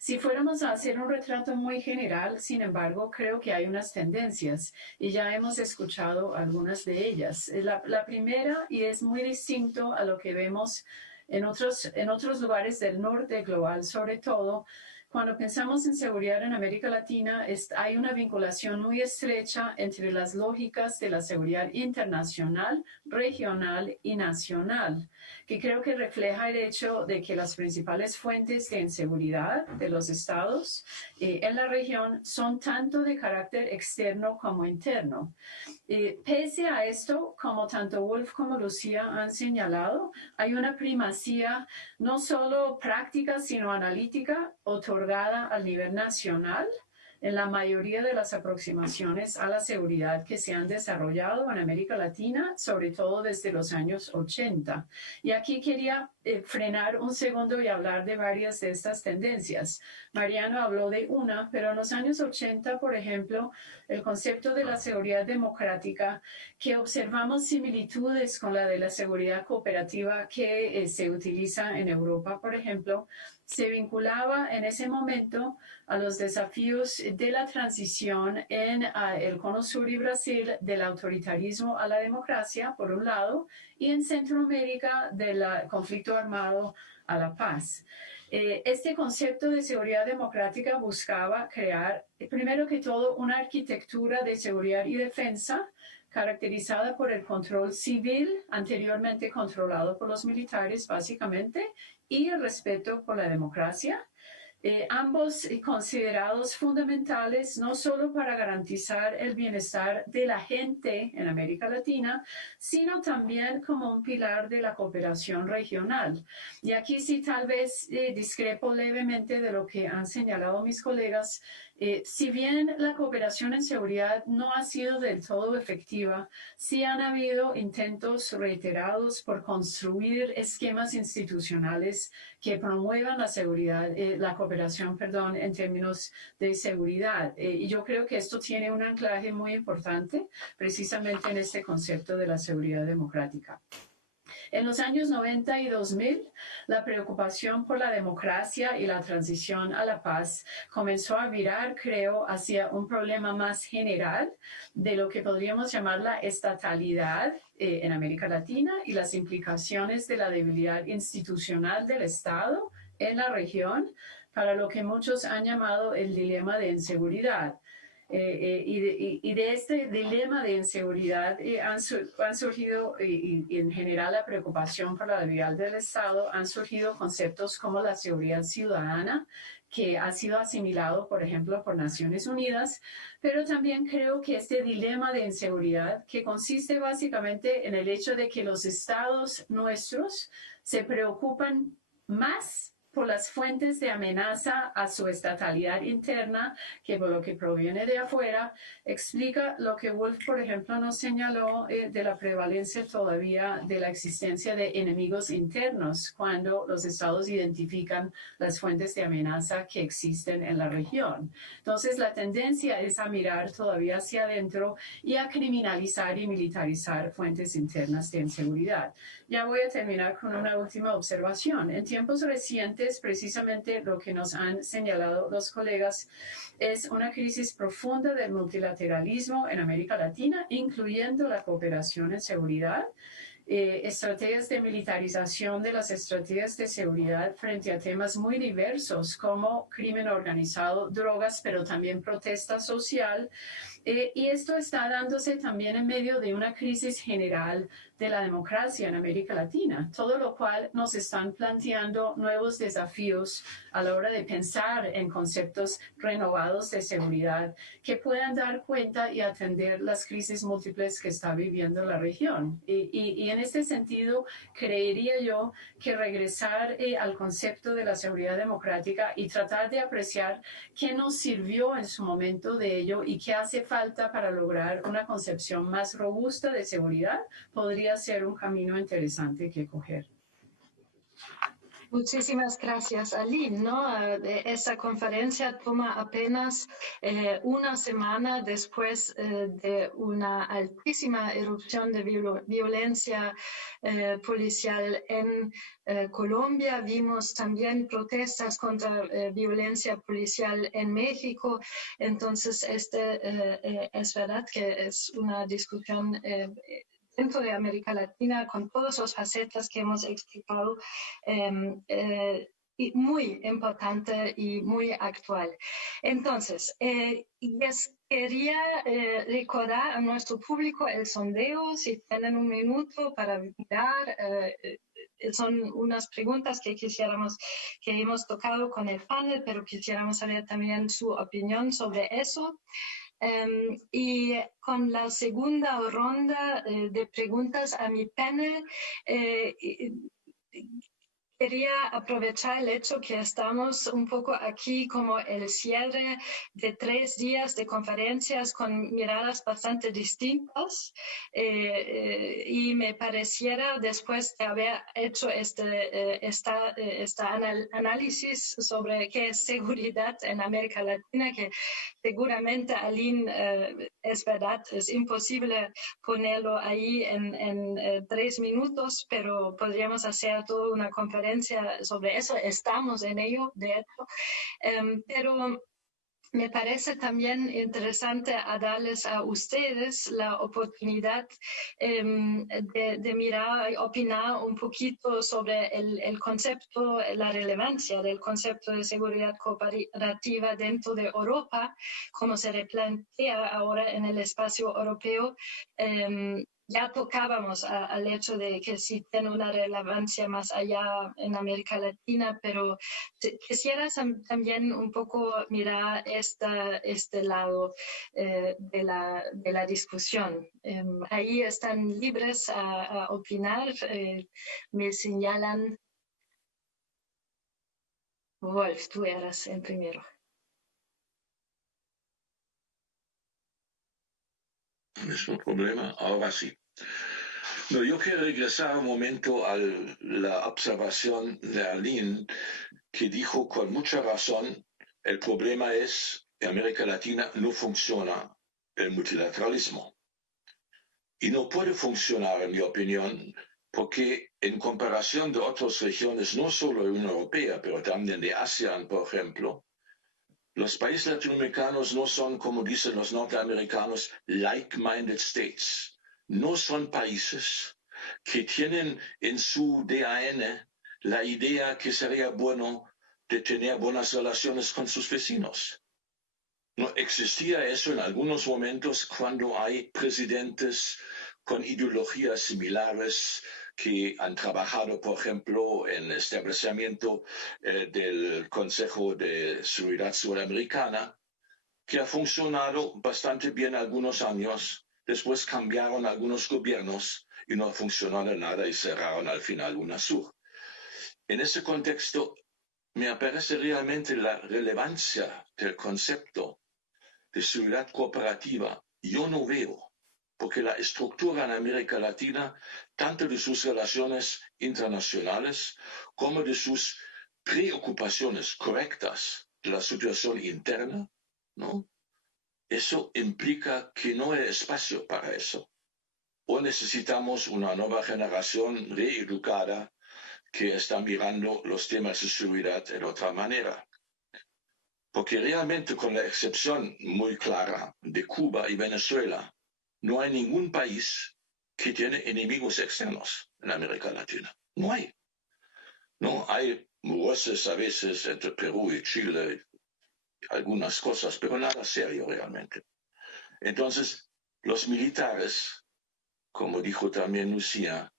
Si fuéramos a hacer un retrato muy general, sin embargo, creo que hay unas tendencias y ya hemos escuchado algunas de ellas. La primera, y es muy distinto a lo que vemos en otros lugares del norte global, sobre todo, cuando pensamos en seguridad en América Latina, hay una vinculación muy estrecha entre las lógicas de la seguridad internacional, regional y nacional, que creo que refleja el hecho de que las principales fuentes de inseguridad de los estados en la región son tanto de carácter externo como interno. Pese a esto, como tanto Wolf como Lucía han señalado, hay una primacía no solo práctica, sino analítica, otorgada al nivel nacional en la mayoría de las aproximaciones a la seguridad que se han desarrollado en América Latina, sobre todo desde los años 80. Y aquí quería frenar un segundo y hablar de varias de estas tendencias. Mariano habló de una, pero en los años 80, por ejemplo, el concepto de la seguridad democrática, que observamos similitudes con la de la seguridad cooperativa que se utiliza en Europa, por ejemplo, se vinculaba en ese momento a los desafíos de la transición en el Cono Sur y Brasil del autoritarismo a la democracia, por un lado, y en Centroamérica del conflicto armado a la paz. Este concepto de seguridad democrática buscaba crear, primero que todo, una arquitectura de seguridad y defensa caracterizada por el control civil, anteriormente controlado por los militares, básicamente, y el respeto por la democracia. Ambos considerados fundamentales no solo para garantizar el bienestar de la gente en América Latina, sino también como un pilar de la cooperación regional. Y aquí sí tal vez discrepo levemente de lo que han señalado mis colegas. Si bien la cooperación en seguridad no ha sido del todo efectiva, sí han habido intentos reiterados por construir esquemas institucionales que promuevan la seguridad, la cooperación, perdón, en términos de seguridad. Y yo creo que esto tiene un anclaje muy importante precisamente en este concepto de la seguridad democrática. En los años 90 y 2000, la preocupación por la democracia y la transición a la paz comenzó a virar, creo, hacia un problema más general de lo que podríamos llamar la estatalidad en América Latina y las implicaciones de la debilidad institucional del Estado en la región, para lo que muchos han llamado el dilema de inseguridad. Y de este dilema de inseguridad han surgido, y en general la preocupación por la debilidad del Estado, han surgido conceptos como la seguridad ciudadana, que ha sido asimilado, por ejemplo, por Naciones Unidas, pero también creo que este dilema de inseguridad, que consiste básicamente en el hecho de que los estados nuestros se preocupan más por las fuentes de amenaza a su estatalidad interna que por lo que proviene de afuera, explica lo que Wolf, por ejemplo, nos señaló de la prevalencia todavía de la existencia de enemigos internos cuando los estados identifican las fuentes de amenaza que existen en la región. Entonces, la tendencia es a mirar todavía hacia adentro y a criminalizar y militarizar fuentes internas de inseguridad. Ya voy a terminar con una última observación. En tiempos recientes, precisamente lo que nos han señalado los colegas es una crisis profunda del multilateralismo en América Latina, incluyendo la cooperación en seguridad, estrategias de militarización de las estrategias de seguridad frente a temas muy diversos como crimen organizado, drogas, pero también protesta social. Y esto está dándose también en medio de una crisis general de la democracia en América Latina, todo lo cual nos están planteando nuevos desafíos a la hora de pensar en conceptos renovados de seguridad que puedan dar cuenta y atender las crisis múltiples que está viviendo la región. Y en este sentido, creería yo que regresar al concepto de la seguridad democrática y tratar de apreciar qué nos sirvió en su momento de ello y qué hace falta para lograr una concepción más robusta de seguridad podría ser un camino interesante que coger. Muchísimas gracias, Aline. Esta conferencia toma apenas una semana después de una altísima erupción de violencia policial en Colombia. Vimos también protestas contra violencia policial en México. Entonces, es verdad que es una discusión dentro de América Latina, con todas las facetas que hemos explicado, y muy importante y muy actual. Entonces, quería recordar a nuestro público el sondeo, si tienen un minuto para mirar. Son unas preguntas que hemos tocado con el panel, pero quisiéramos saber también su opinión sobre eso. Y con la segunda ronda de preguntas a mi panel, quería aprovechar el hecho que estamos un poco aquí como el cierre de 3 días de conferencias con miradas bastante distintas y me pareciera, después de haber hecho esta análisis sobre qué es seguridad en América Latina, que seguramente, Aline, es verdad, es imposible ponerlo ahí en 3 minutos, pero podríamos hacer toda una conferencia sobre eso. Estamos en ello, de hecho. Pero me parece también interesante a darles a ustedes la oportunidad de mirar y opinar un poquito sobre el concepto, la relevancia del concepto de seguridad cooperativa dentro de Europa, como se replantea ahora en el espacio europeo. Ya tocábamos al hecho de que sí tiene una relevancia más allá en América Latina, pero quisiera también un poco mirar este lado de la discusión. Ahí están libres a opinar. Me señalan. Wolf, tú eras el primero. Mismo problema, ahora sí. No, yo quiero regresar un momento a la observación de Aline, que dijo con mucha razón, el problema es que en América Latina no funciona el multilateralismo. Y no puede funcionar, en mi opinión, porque en comparación de otras regiones, no solo de la Unión Europea, pero también de ASEAN, por ejemplo, los países latinoamericanos no son, como dicen los norteamericanos, like-minded states. No son países que tienen en su DAN la idea que sería bueno de tener buenas relaciones con sus vecinos. No existía eso en algunos momentos cuando hay presidentes con ideologías similares que han trabajado, por ejemplo, en el establecimiento del Consejo de Seguridad Sudamericana, que ha funcionado bastante bien algunos años. Después cambiaron algunos gobiernos y no ha funcionado nada y cerraron al final UNASUR. En ese contexto, me aparece realmente la relevancia del concepto de seguridad cooperativa. Yo no veo, porque la estructura en América Latina, tanto de sus relaciones internacionales como de sus preocupaciones correctas de la situación interna, ¿no? Eso implica que no hay espacio para eso. O necesitamos una nueva generación reeducada que está mirando los temas de seguridad de otra manera. Porque realmente, con la excepción muy clara de Cuba y Venezuela, no hay ningún país que tiene enemigos externos en América Latina. No hay. No hay roces a veces entre Perú y Chile, algunas cosas, pero nada serio realmente. Entonces, los militares, como dijo también Lucía,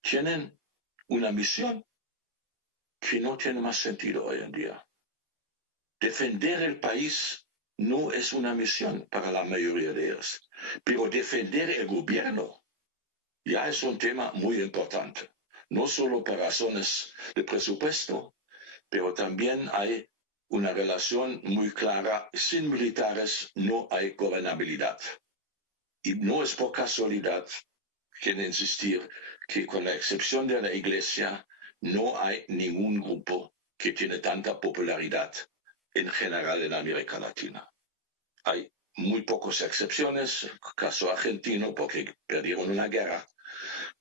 tienen una misión que no tiene más sentido hoy en día. Defender el país no es una misión para la mayoría de ellos, pero defender el gobierno ya es un tema muy importante, no solo por razones de presupuesto, pero también hay una relación muy clara. Sin militares no hay gobernabilidad. Y no es por casualidad, quiero insistir, que con la excepción de la Iglesia no hay ningún grupo que tiene tanta popularidad en general en América Latina. Hay muy pocas excepciones, el caso argentino porque perdieron una guerra,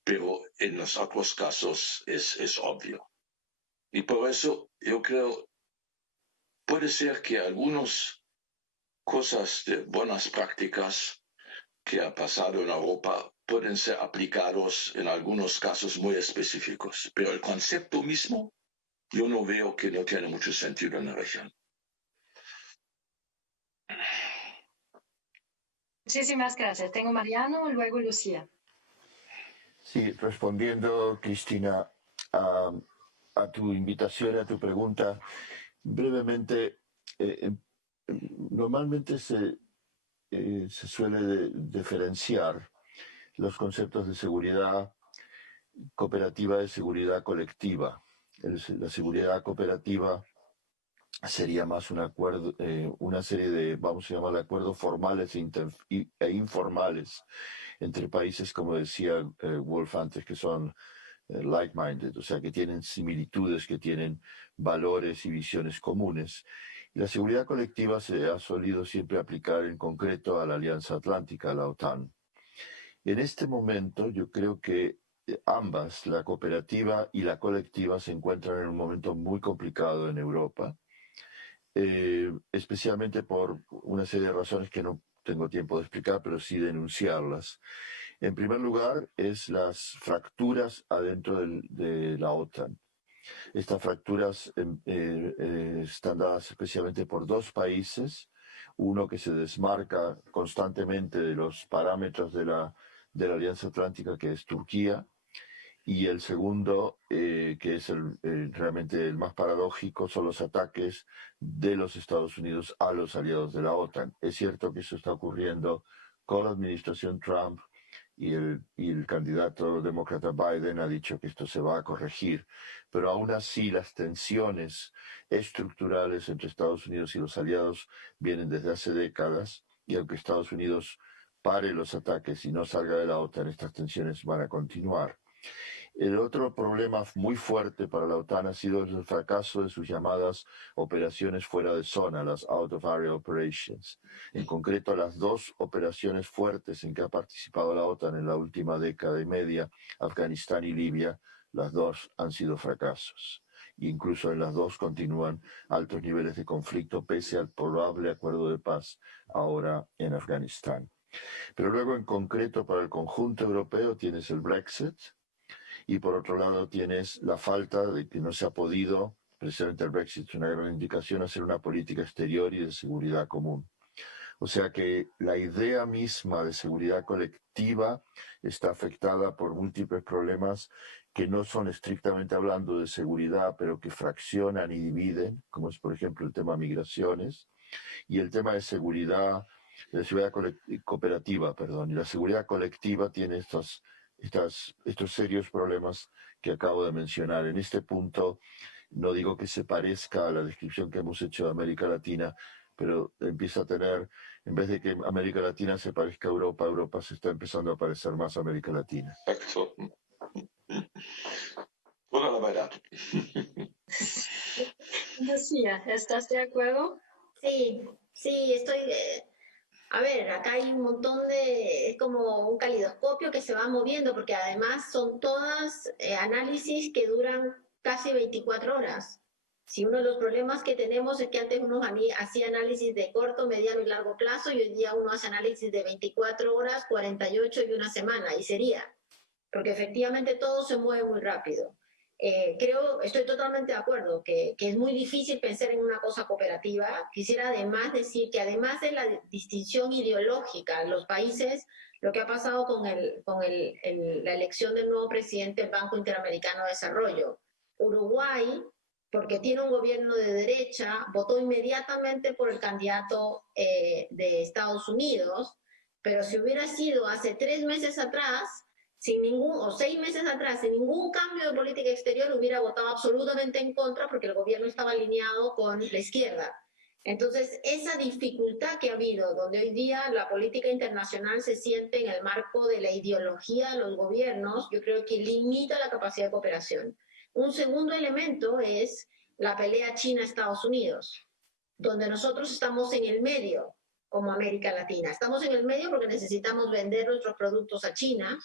pero en los otros casos es obvio. Y por eso yo creo, puede ser que algunas cosas de buenas prácticas que ha pasado en Europa pueden ser aplicados en algunos casos muy específicos, pero el concepto mismo yo no veo que no tiene mucho sentido en la región. Muchísimas gracias. Tengo Mariano, luego Lucía. Sí, respondiendo, Cristina, a tu invitación, a tu pregunta, brevemente, normalmente se suele diferenciar los conceptos de seguridad cooperativa de seguridad colectiva. La seguridad cooperativa sería más un acuerdo, una serie de, vamos a llamar, acuerdos formales e informales entre países, como decía Wolf antes, que son like-minded, o sea, que tienen similitudes, que tienen valores y visiones comunes. Y la seguridad colectiva se ha solido siempre aplicar en concreto a la Alianza Atlántica, a la OTAN. En este momento yo creo que ambas, la cooperativa y la colectiva, se encuentran en un momento muy complicado en Europa, especialmente por una serie de razones que no tengo tiempo de explicar, pero sí denunciarlas. En primer lugar, es las fracturas adentro de la OTAN. Estas fracturas están dadas especialmente por dos países, uno que se desmarca constantemente de los parámetros de la Alianza Atlántica, que es Turquía, y el segundo, que es realmente el más paradójico, son los ataques de los Estados Unidos a los aliados de la OTAN. Es cierto que eso está ocurriendo con la administración Trump, y el candidato demócrata Biden ha dicho que esto se va a corregir, pero aún así las tensiones estructurales entre Estados Unidos y los aliados vienen desde hace décadas, y aunque Estados Unidos pare los ataques y no salga de la OTAN, estas tensiones van a continuar. El otro problema muy fuerte para la OTAN ha sido el fracaso de sus llamadas operaciones fuera de zona, las Out of Area Operations. En concreto, las dos operaciones fuertes en que ha participado la OTAN en la última década y media, Afganistán y Libia, las dos han sido fracasos. E incluso en las dos continúan altos niveles de conflicto pese al probable acuerdo de paz ahora en Afganistán. Pero luego, en concreto, para el conjunto europeo tienes el Brexit, y por otro lado tienes la falta de que no se ha podido, precisamente el Brexit es una gran indicación, hacer una política exterior y de seguridad común. O sea que la idea misma de seguridad colectiva está afectada por múltiples problemas que no son estrictamente hablando de seguridad, pero que fraccionan y dividen, como es por ejemplo el tema migraciones, y el tema de seguridad, cooperativa, y la seguridad colectiva tiene estos serios problemas que acabo de mencionar. En este punto, no digo que se parezca a la descripción que hemos hecho de América Latina, pero empieza a tener, en vez de que América Latina se parezca a Europa, Europa se está empezando a parecer más a América Latina. Exacto. Toda la verdad. Lucía, ¿estás de acuerdo? Sí, estoy... A ver, acá hay un montón es como un calidoscopio que se va moviendo, porque además son todas análisis que duran casi 24 horas. Si uno de los problemas que tenemos es que antes uno hacía análisis de corto, mediano y largo plazo, y hoy día uno hace análisis de 24 horas, 48 y una semana, y sería, porque efectivamente todo se mueve muy rápido. Estoy totalmente de acuerdo que es muy difícil pensar en una cosa cooperativa. Quisiera además decir que además de la distinción ideológica en los países, lo que ha pasado con la elección del nuevo presidente del Banco Interamericano de Desarrollo, Uruguay, porque tiene un gobierno de derecha, votó inmediatamente por el candidato de Estados Unidos, pero si hubiera sido hace 3 meses atrás, o 6 meses atrás, sin ningún cambio de política exterior, hubiera votado absolutamente en contra porque el gobierno estaba alineado con la izquierda. Entonces, esa dificultad que ha habido, donde hoy día la política internacional se siente en el marco de la ideología de los gobiernos, yo creo que limita la capacidad de cooperación. Un segundo elemento es la pelea China-Estados Unidos, donde nosotros estamos en el medio, como América Latina. Estamos en el medio porque necesitamos vender nuestros productos a China,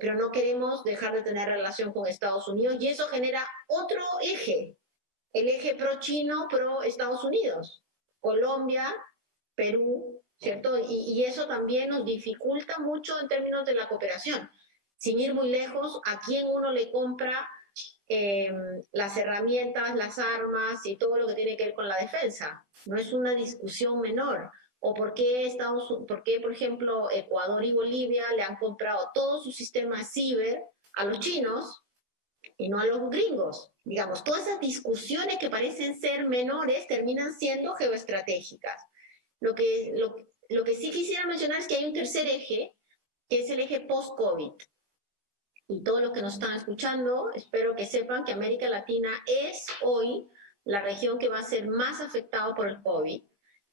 pero no queremos dejar de tener relación con Estados Unidos, y eso genera otro eje, el eje pro-chino, pro-Estados Unidos, Colombia, Perú, ¿cierto? Y eso también nos dificulta mucho en términos de la cooperación. Sin ir muy lejos, ¿a quién uno le compra las herramientas, las armas y todo lo que tiene que ver con la defensa? No es una discusión menor. ¿O por qué, por ejemplo, Ecuador y Bolivia le han comprado todo su sistema ciber a los chinos y no a los gringos? Digamos, todas esas discusiones que parecen ser menores terminan siendo geoestratégicas. Lo que sí quisiera mencionar es que hay un tercer eje, que es el eje post-COVID. y todos los que nos están escuchando, espero que sepan que América Latina es hoy la región que va a ser más afectada por el COVID.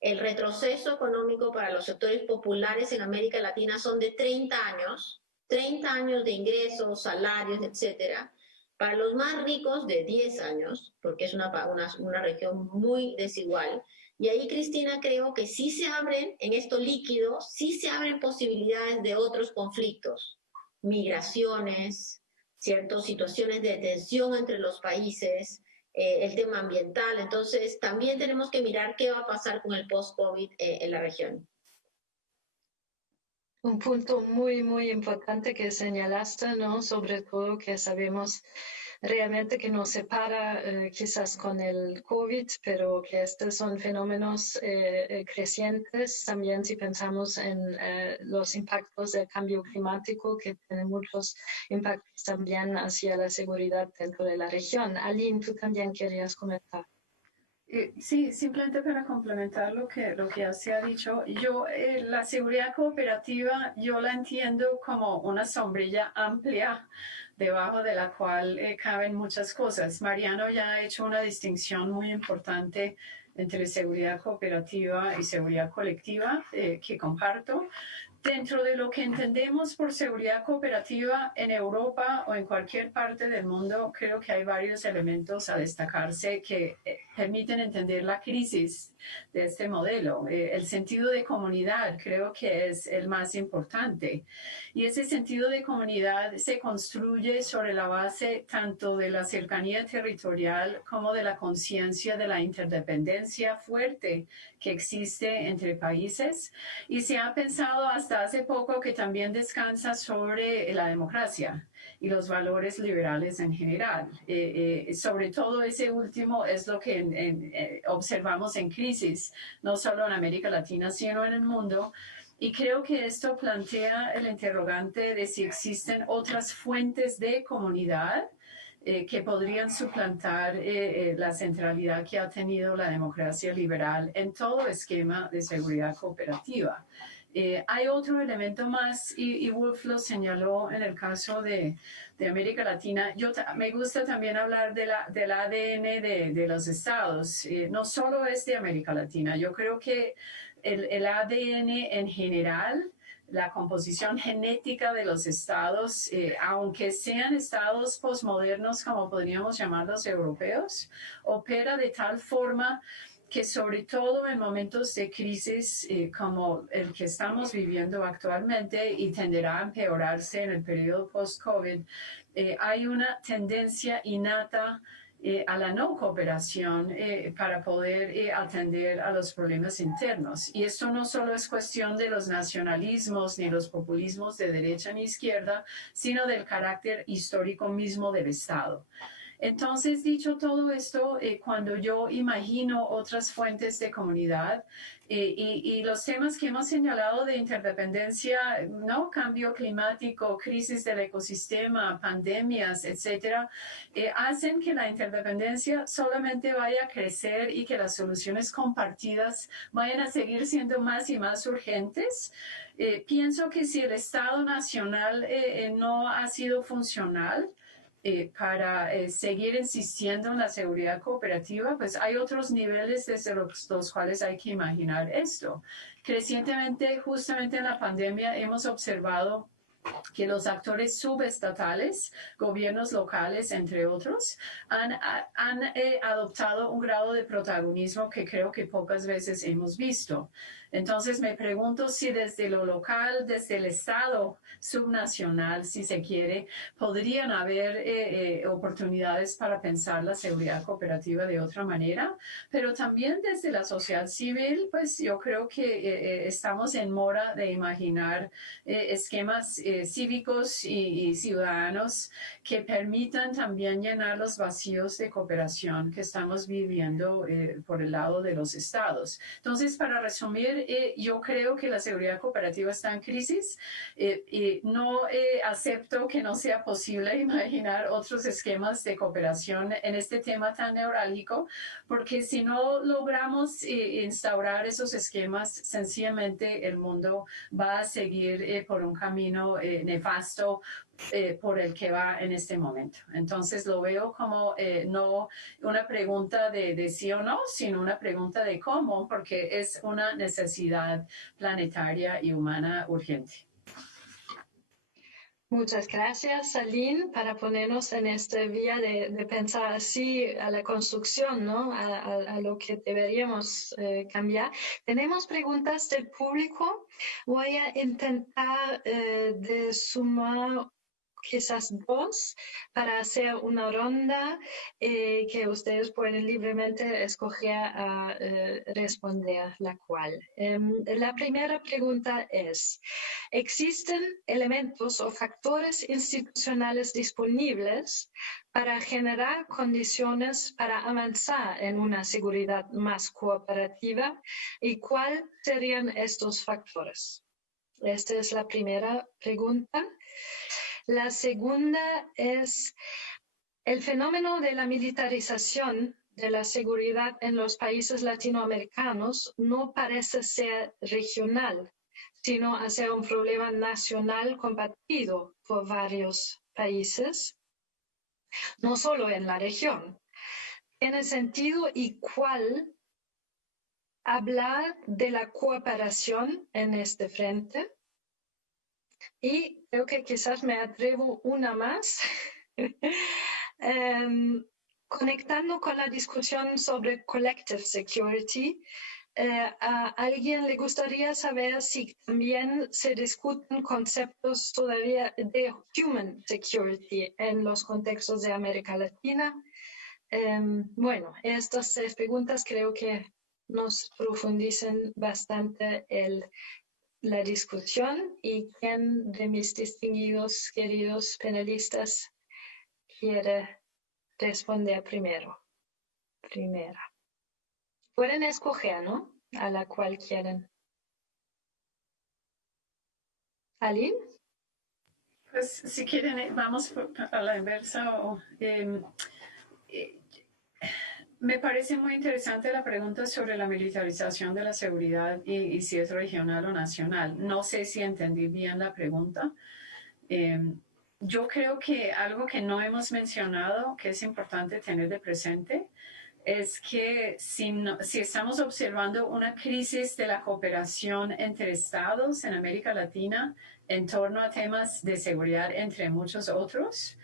El retroceso económico para los sectores populares en América Latina son de 30 años de ingresos, salarios, etcétera. Para los más ricos, de 10 años, porque es una región muy desigual. Y ahí, Cristina, creo que sí se abren, en esto líquido, sí se abren posibilidades de otros conflictos, migraciones, ciertas situaciones de tensión entre los países, el tema ambiental. Entonces, también tenemos que mirar qué va a pasar con el post-COVID en la región. Un punto muy, muy importante que señalaste, ¿no? Sobre todo que sabemos realmente que nos separa quizás con el COVID, pero que estos son fenómenos crecientes. También si pensamos en los impactos del cambio climático, que tienen muchos impactos también hacia la seguridad dentro de la región. Aline, tú también querías comentar. Sí, simplemente para complementar lo que ya se ha dicho, yo la seguridad cooperativa yo la entiendo como una sombrilla amplia debajo de la cual caben muchas cosas. Mariano ya ha hecho una distinción muy importante entre seguridad cooperativa y seguridad colectiva que comparto. Dentro de lo que entendemos por seguridad cooperativa en Europa o en cualquier parte del mundo, creo que hay varios elementos a destacarse que permiten entender la crisis de este modelo. El sentido de comunidad creo que es el más importante. Y ese sentido de comunidad se construye sobre la base tanto de la cercanía territorial como de la conciencia de la interdependencia fuerte que existe entre países. Y se ha pensado hasta hace poco que también descansa sobre la democracia y los valores liberales en general. Sobre todo ese último es lo que observamos en crisis, no solo en América Latina, sino en el mundo. Y creo que esto plantea el interrogante de si existen otras fuentes de comunidad que podrían suplantar la centralidad que ha tenido la democracia liberal en todo esquema de seguridad cooperativa. Hay otro elemento más, y Wolf lo señaló en el caso de América Latina. Me gusta también hablar del ADN de los estados. No solo es de América Latina. Yo creo que el ADN en general, la composición genética de los estados, aunque sean estados posmodernos, como podríamos llamarlos europeos, opera de tal forma que sobre todo en momentos de crisis como el que estamos viviendo actualmente y tenderá a empeorarse en el periodo post-COVID, hay una tendencia innata a la no cooperación para poder atender a los problemas internos. Y esto no solo es cuestión de los nacionalismos ni los populismos de derecha ni izquierda, sino del carácter histórico mismo del Estado. Entonces, dicho todo esto, cuando yo imagino otras fuentes de comunidad y los temas que hemos señalado de interdependencia, ¿no? Cambio climático, crisis del ecosistema, pandemias, etcétera, hacen que la interdependencia solamente vaya a crecer y que las soluciones compartidas vayan a seguir siendo más y más urgentes. Pienso que si el Estado Nacional no ha sido funcional, para seguir insistiendo en la seguridad cooperativa, pues hay otros niveles desde los cuales hay que imaginar esto. Crecientemente, justamente en la pandemia, hemos observado que los actores subestatales, gobiernos locales, entre otros, han adoptado un grado de protagonismo que creo que pocas veces hemos visto. Entonces me pregunto si desde lo local, desde el Estado subnacional, si se quiere, podrían haber oportunidades para pensar la seguridad cooperativa de otra manera, pero también desde la sociedad civil, pues yo creo que estamos en mora de imaginar esquemas cívicos y ciudadanos que permitan también llenar los vacíos de cooperación que estamos viviendo por el lado de los estados. Entonces, para resumir, yo creo que la seguridad cooperativa está en crisis. No acepto que no sea posible imaginar otros esquemas de cooperación en este tema tan neurálgico, porque si no logramos instaurar esos esquemas, sencillamente el mundo va a seguir por un camino nefasto por el que va en este momento. Entonces lo veo como no una pregunta de sí o no, sino una pregunta de cómo, porque es una necesidad planetaria y humana urgente. Muchas gracias, Aline, para ponernos en esta vía de pensar así a la construcción, ¿no? A lo que deberíamos cambiar. Tenemos preguntas del público. Voy a intentar de sumar quizás dos para hacer una ronda que ustedes pueden libremente escoger a responder la cual. La primera pregunta es, ¿existen elementos o factores institucionales disponibles para generar condiciones para avanzar en una seguridad más cooperativa? ¿Y cuáles serían estos factores? Esta es la primera pregunta. La segunda es el fenómeno de la militarización de la seguridad en los países latinoamericanos no parece ser regional, sino a ser un problema nacional compartido por varios países, no solo en la región. ¿Tiene sentido y cuál hablar de la cooperación en este frente? Y creo que quizás me atrevo una más, conectando con la discusión sobre collective security. ¿A alguien le gustaría saber si también se discuten conceptos todavía de human security en los contextos de América Latina? Bueno, estas tres preguntas creo que nos profundizan bastante la discusión. ¿Y quién de mis distinguidos, queridos panelistas quiere responder primero? Primera. Pueden escoger, ¿no? A la cual quieren. ¿Aline? Pues si quieren, vamos a la inversa. Me parece muy interesante la pregunta sobre la militarización de la seguridad y si es regional o nacional. No sé si entendí bien la pregunta. Yo creo que algo que no hemos mencionado, que es importante tener de presente, es que si estamos observando una crisis de la cooperación entre estados en América Latina en torno a temas de seguridad, entre muchos otros,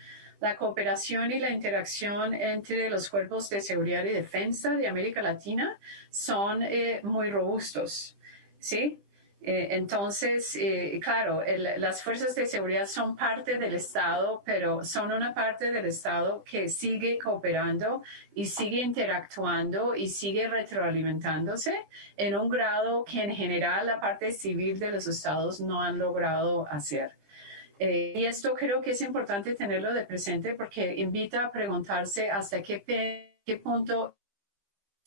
la cooperación y la interacción entre los cuerpos de seguridad y defensa de América Latina son muy robustos, ¿sí? Entonces, claro, las fuerzas de seguridad son parte del Estado, pero son una parte del Estado que sigue cooperando y sigue interactuando y sigue retroalimentándose en un grado que en general la parte civil de los estados no han logrado hacer. Y esto creo que es importante tenerlo de presente porque invita a preguntarse hasta qué punto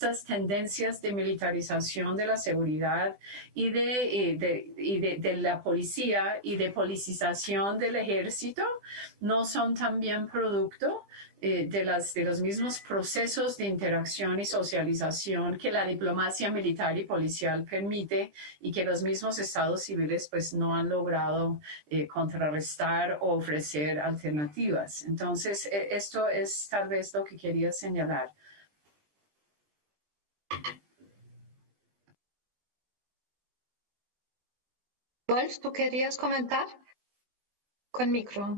estas tendencias de militarización de la seguridad y de la policía y de politización del ejército no son también producto de los mismos procesos de interacción y socialización que la diplomacia militar y policial permite y que los mismos estados civiles pues no han logrado contrarrestar o ofrecer alternativas. Entonces, esto es tal vez lo que quería señalar. Wolf, ¿tú querías comentar? Con micro.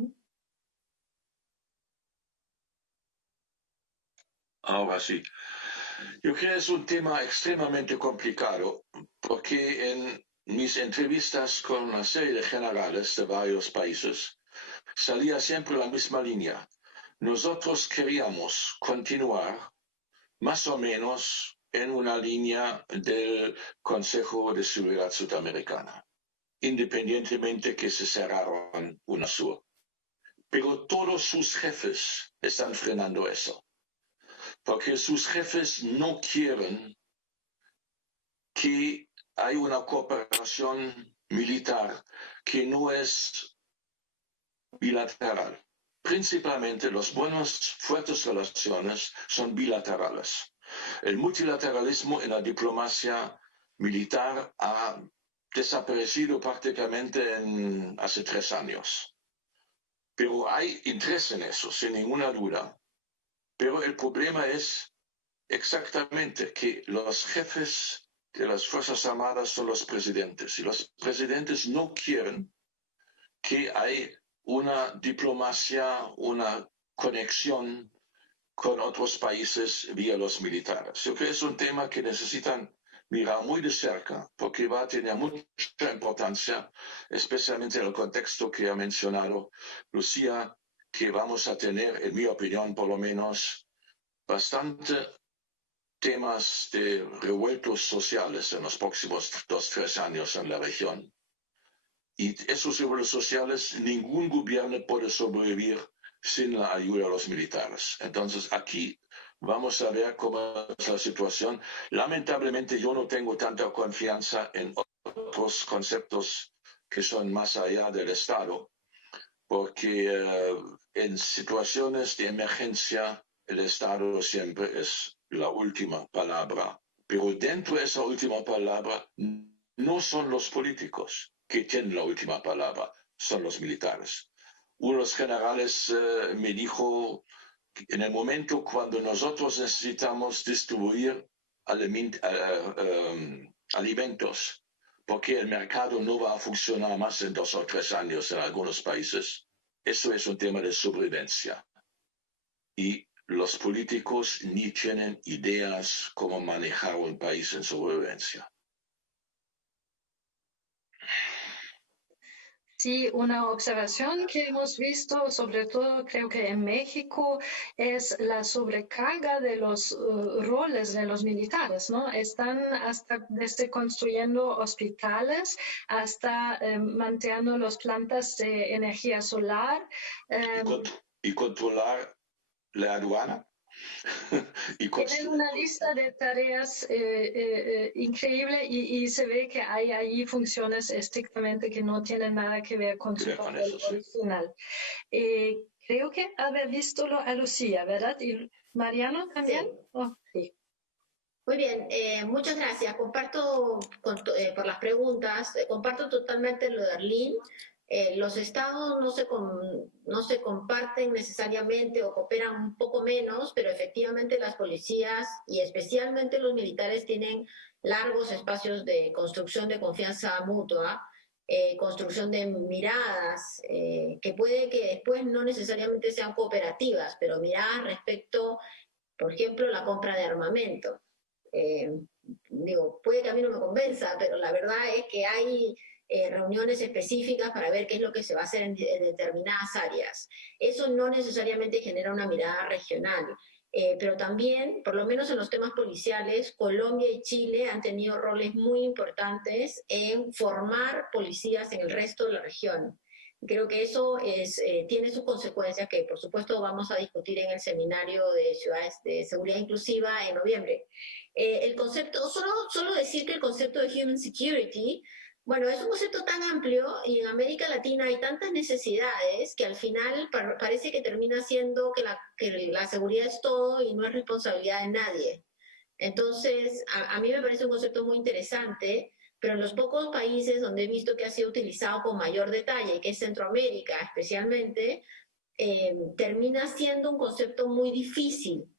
Ahora sí. Yo creo que es un tema extremadamente complicado porque en mis entrevistas con una serie de generales de varios países salía siempre la misma línea. Nosotros queríamos continuar más o menos en una línea del Consejo de Seguridad Sudamericana, independientemente que se cerraran UNASUR. Pero todos sus jefes están frenando eso, porque sus jefes no quieren que haya una cooperación militar que no es bilateral. Principalmente las buenas, fuertes relaciones son bilaterales. El multilateralismo en la diplomacia militar ha desaparecido prácticamente hace 3 años. Pero hay interés en eso, sin ninguna duda. Pero el problema es exactamente que los jefes de las Fuerzas Armadas son los presidentes y los presidentes no quieren que hay una diplomacia, una conexión con otros países vía los militares. Yo creo que es un tema que necesitan mirar muy de cerca porque va a tener mucha importancia, especialmente en el contexto que ha mencionado Lucía, que vamos a tener, en mi opinión por lo menos, bastante temas de revueltos sociales en los próximos 2-3 años en la región. Y esos revueltos sociales, ningún gobierno puede sobrevivir sin la ayuda de los militares. Entonces, aquí vamos a ver cómo es la situación. Lamentablemente, yo no tengo tanta confianza en otros conceptos que son más allá del Estado, porque en situaciones de emergencia, el Estado siempre es la última palabra. Pero dentro de esa última palabra, no son los políticos que tienen la última palabra, son los militares. Uno de los generales me dijo, en el momento cuando nosotros necesitamos distribuir alimentos, porque el mercado no va a funcionar más en 2 o 3 años en algunos países, eso es un tema de sobrevivencia. Y los políticos ni tienen ideas cómo manejar un país en sobrevivencia. Sí, una observación que hemos visto, sobre todo creo que en México, es la sobrecarga de los roles de los militares, ¿no? Están hasta desde construyendo hospitales hasta manteniendo las plantas de energía solar. Y controlar la aduana. Tienen una lista de tareas increíble y se ve que hay ahí funciones estrictamente que no tienen nada que ver con su papel original. Creo que haber visto a Lucía, ¿verdad? ¿Y Mariano también? Sí. Oh, sí. Muy bien, muchas gracias. Comparto por las preguntas, comparto totalmente lo de Arlene. Los estados no se comparten necesariamente o cooperan un poco menos, pero efectivamente las policías y especialmente los militares tienen largos espacios de construcción de confianza mutua, construcción de miradas, que puede que después no necesariamente sean cooperativas, pero miradas respecto, por ejemplo, la compra de armamento. Puede que a mí no me convenza, pero la verdad es que hay reuniones específicas para ver qué es lo que se va a hacer en determinadas áreas. Eso no necesariamente genera una mirada regional, pero también, por lo menos en los temas policiales, Colombia y Chile han tenido roles muy importantes en formar policías en el resto de la región. Creo que eso tiene sus consecuencias que, por supuesto, vamos a discutir en el seminario de ciudades de seguridad inclusiva en noviembre. El concepto, solo decir que el concepto de human security, bueno, es un concepto tan amplio y en América Latina hay tantas necesidades que al final parece que termina siendo que la seguridad es todo y no es responsabilidad de nadie. Entonces, a mí me parece un concepto muy interesante, pero en los pocos países donde he visto que ha sido utilizado con mayor detalle, que es Centroamérica especialmente, termina siendo un concepto muy difícil.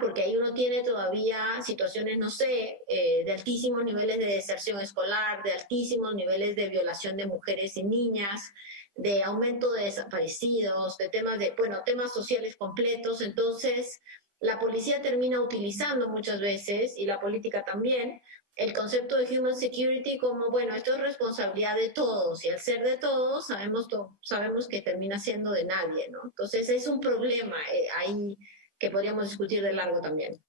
Porque ahí uno tiene todavía situaciones, no sé, de altísimos niveles de deserción escolar, de altísimos niveles de violación de mujeres y niñas, de aumento de desaparecidos, de temas sociales completos. Entonces, la policía termina utilizando muchas veces, y la política también, el concepto de human security como, bueno, esto es responsabilidad de todos, y al ser de todos, sabemos que termina siendo de nadie, ¿no? Entonces, es un problema ahí que podríamos discutir de largo también.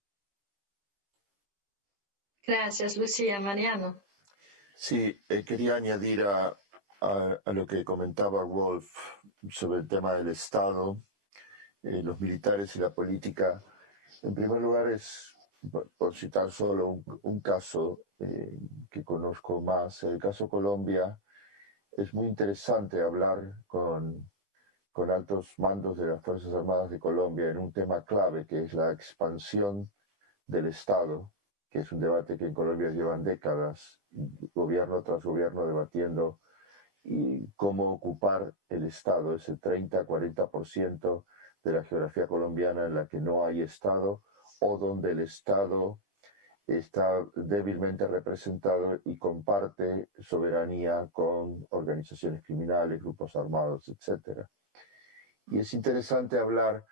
Gracias, Lucía. Mariano. Sí, quería añadir a lo que comentaba Wolf sobre el tema del Estado, los militares y la política. En primer lugar, por citar solo un caso que conozco más, el caso Colombia, es muy interesante hablar con altos mandos de las Fuerzas Armadas de Colombia en un tema clave que es la expansión del Estado, que es un debate que en Colombia llevan décadas, gobierno tras gobierno debatiendo y cómo ocupar el Estado, ese 30-40% de la geografía colombiana en la que no hay Estado o donde el Estado está débilmente representado y comparte soberanía con organizaciones criminales, grupos armados, etc. Y es interesante hablar,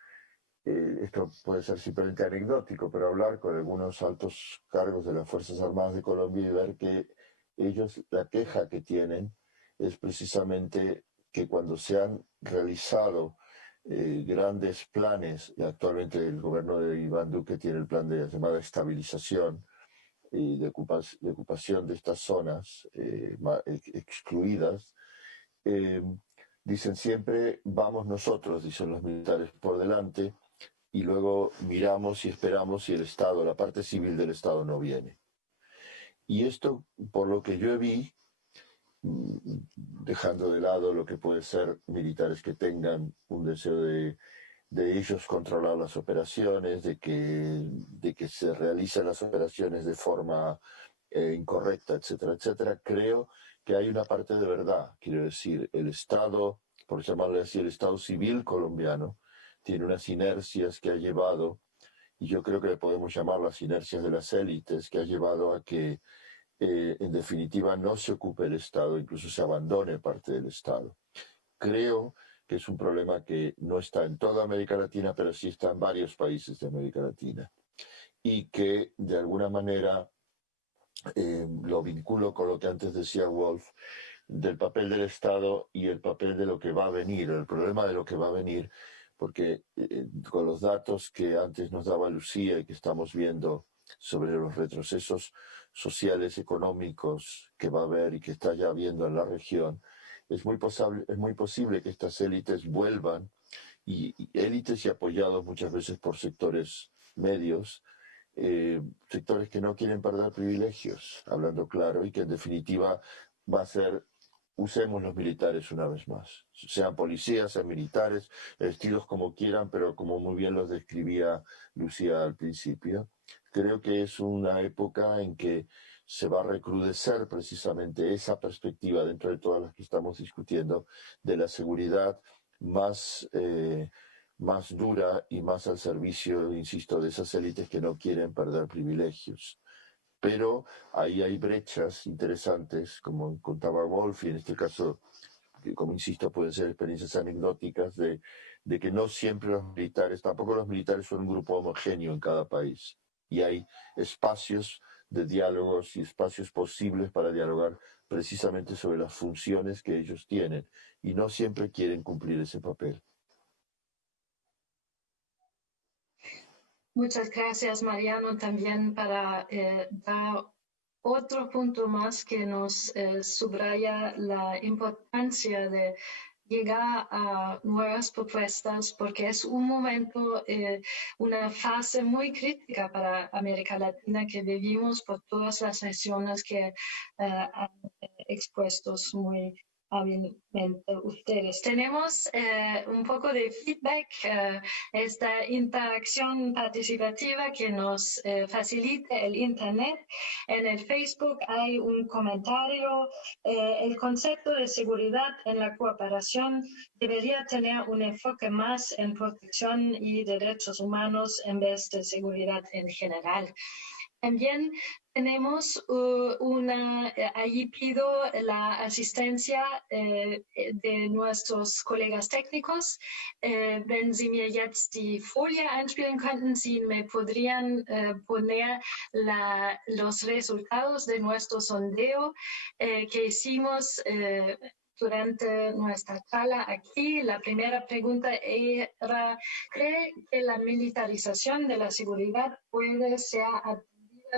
esto puede ser simplemente anecdótico, pero hablar con algunos altos cargos de las Fuerzas Armadas de Colombia y ver que ellos, la queja que tienen es precisamente que cuando se han realizado grandes planes, y actualmente el gobierno de Iván Duque tiene el plan de la llamada estabilización y de ocupación de estas zonas excluidas, dicen siempre, vamos nosotros, dicen los militares, por delante, y luego miramos y esperamos si el Estado, la parte civil del Estado no viene. Y esto, por lo que yo vi, dejando de lado lo que puede ser militares que tengan un deseo de ellos controlar las operaciones, de que se realicen las operaciones de forma incorrecta, etcétera, etcétera, creo que hay una parte de verdad. Quiero decir, el Estado, por llamarle así, el Estado civil colombiano, tiene unas inercias que ha llevado, y yo creo que le podemos llamar las inercias de las élites, que ha llevado a que en definitiva no se ocupe el Estado, incluso se abandone parte del Estado. Creo que es un problema que no está en toda América Latina, pero sí está en varios países de América Latina. Y que de alguna manera lo vinculo con lo que antes decía Wolf, del papel del Estado y el papel de lo que va a venir, el problema de lo que va a venir, porque con los datos que antes nos daba Lucía y que estamos viendo sobre los retrocesos sociales, económicos que va a haber y que está ya habiendo en la región, es muy posible que estas élites vuelvan, y élites y apoyados muchas veces por sectores medios, sectores que no quieren perder privilegios, hablando claro, y que en definitiva va a ser, usemos los militares una vez más, sean policías, sean militares, vestidos como quieran, pero como muy bien los describía Lucía al principio. Creo que es una época en que se va a recrudecer precisamente esa perspectiva dentro de todas las que estamos discutiendo de la seguridad más dura y más al servicio, insisto, de esas élites que no quieren perder privilegios. Pero ahí hay brechas interesantes, como contaba Wolf, y en este caso, que como insisto, pueden ser experiencias anecdóticas de que no siempre los militares, tampoco los militares son un grupo homogéneo en cada país. Y hay espacios de diálogos y espacios posibles para dialogar precisamente sobre las funciones que ellos tienen. Y no siempre quieren cumplir ese papel. Muchas gracias, Mariano, también para dar otro punto más que nos subraya la importancia de llegar a nuevas propuestas, porque es un momento, una fase muy crítica para América Latina que vivimos por todas las lesiones que han expuesto muy hábilmente ustedes. Tenemos un poco de feedback, esta interacción participativa que nos facilita el Internet. En el Facebook hay un comentario. El concepto de seguridad en la cooperación debería tener un enfoque más en protección y derechos humanos en vez de seguridad en general. También tenemos allí pido la asistencia de nuestros colegas técnicos. Wenn Sie mir jetzt die Folie einspielen könnten, Sie me podrían poner los resultados de nuestro sondeo que hicimos durante nuestra charla aquí. La primera pregunta era, ¿cree que la militarización de la seguridad puede ser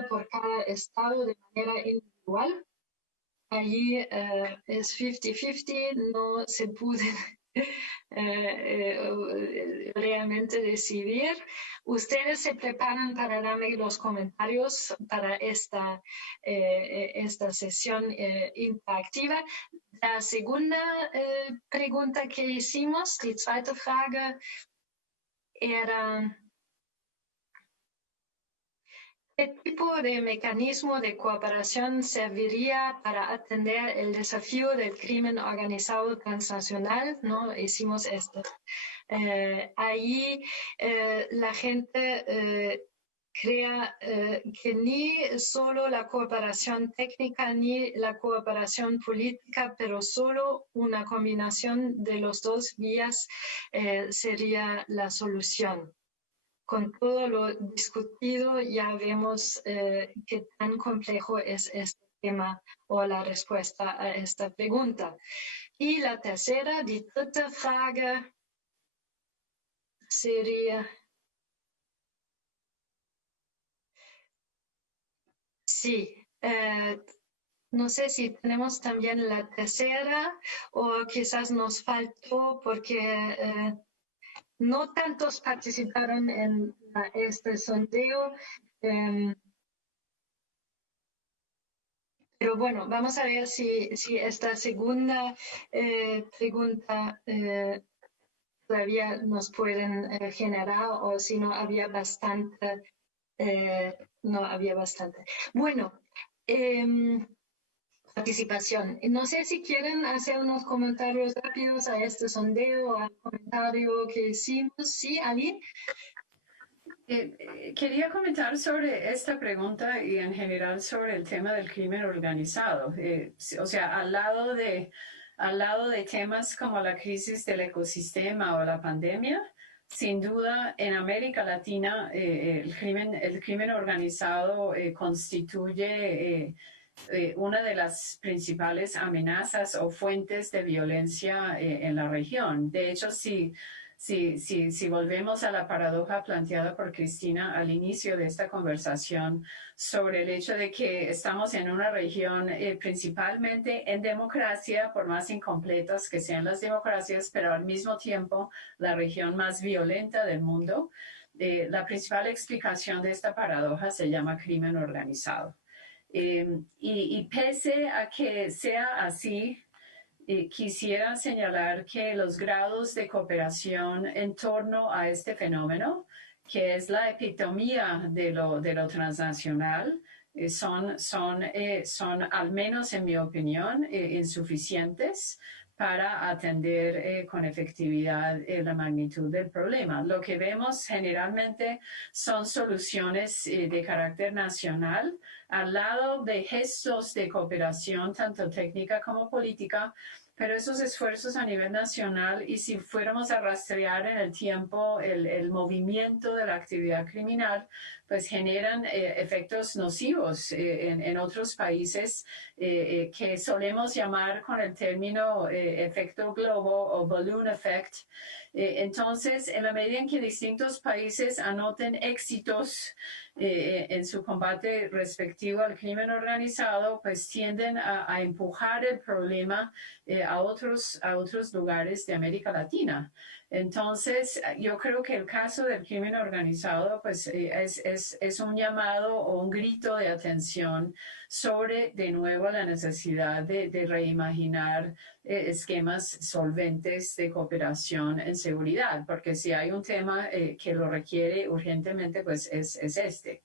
por cada estado de manera individual? Allí es 50-50, no se puede realmente decidir. Ustedes se preparan para darme los comentarios para esta sesión interactiva. La segunda pregunta que hicimos, die zweite Frage, era ¿Qué tipo de mecanismo de cooperación serviría para atender el desafío del crimen organizado transnacional? ¿No? Hicimos esto. Ahí la gente crea que ni solo la cooperación técnica ni la cooperación política, pero solo una combinación de los dos vías sería la solución. Con todo lo discutido ya vemos qué tan complejo es este tema o la respuesta a esta pregunta. Y la tercera, die dritte Frage sería, sí, no sé si tenemos también la tercera o quizás nos faltó porque no tantos participaron en este sondeo. Pero bueno, vamos a ver si esta segunda pregunta todavía nos pueden generar o si no había bastante. No había bastante. Bueno, participación. No sé si quieren hacer unos comentarios rápidos a este sondeo, al comentario que hicimos. ¿Sí, Ali? Quería comentar sobre esta pregunta y en general sobre el tema del crimen organizado. O sea, al lado de temas como la crisis del ecosistema o la pandemia, sin duda en América Latina el crimen organizado constituye una de las principales amenazas o fuentes de violencia en la región. De hecho, si volvemos a la paradoja planteada por Cristina al inicio de esta conversación sobre el hecho de que estamos en una región principalmente en democracia, por más incompletas que sean las democracias, pero al mismo tiempo la región más violenta del mundo, la principal explicación de esta paradoja se llama crimen organizado. Y pese a que sea así, quisiera señalar que los grados de cooperación en torno a este fenómeno, que es la epitomía de lo transnacional, son al menos en mi opinión, insuficientes para atender con efectividad la magnitud del problema. Lo que vemos generalmente son soluciones de carácter nacional al lado de gestos de cooperación tanto técnica como política, pero esos esfuerzos a nivel nacional, y si fuéramos a rastrear en el tiempo el movimiento de la actividad criminal, pues generan efectos nocivos en otros países que solemos llamar con el término efecto globo o balloon effect. Entonces, en la medida en que distintos países anoten éxitos en su combate respectivo al crimen organizado, pues tienden a empujar el problema a otros lugares de América Latina. Entonces, yo creo que el caso del crimen organizado pues, es un llamado o un grito de atención sobre, de nuevo, la necesidad de reimaginar esquemas solventes de cooperación en seguridad, porque si hay un tema que lo requiere urgentemente, pues es este.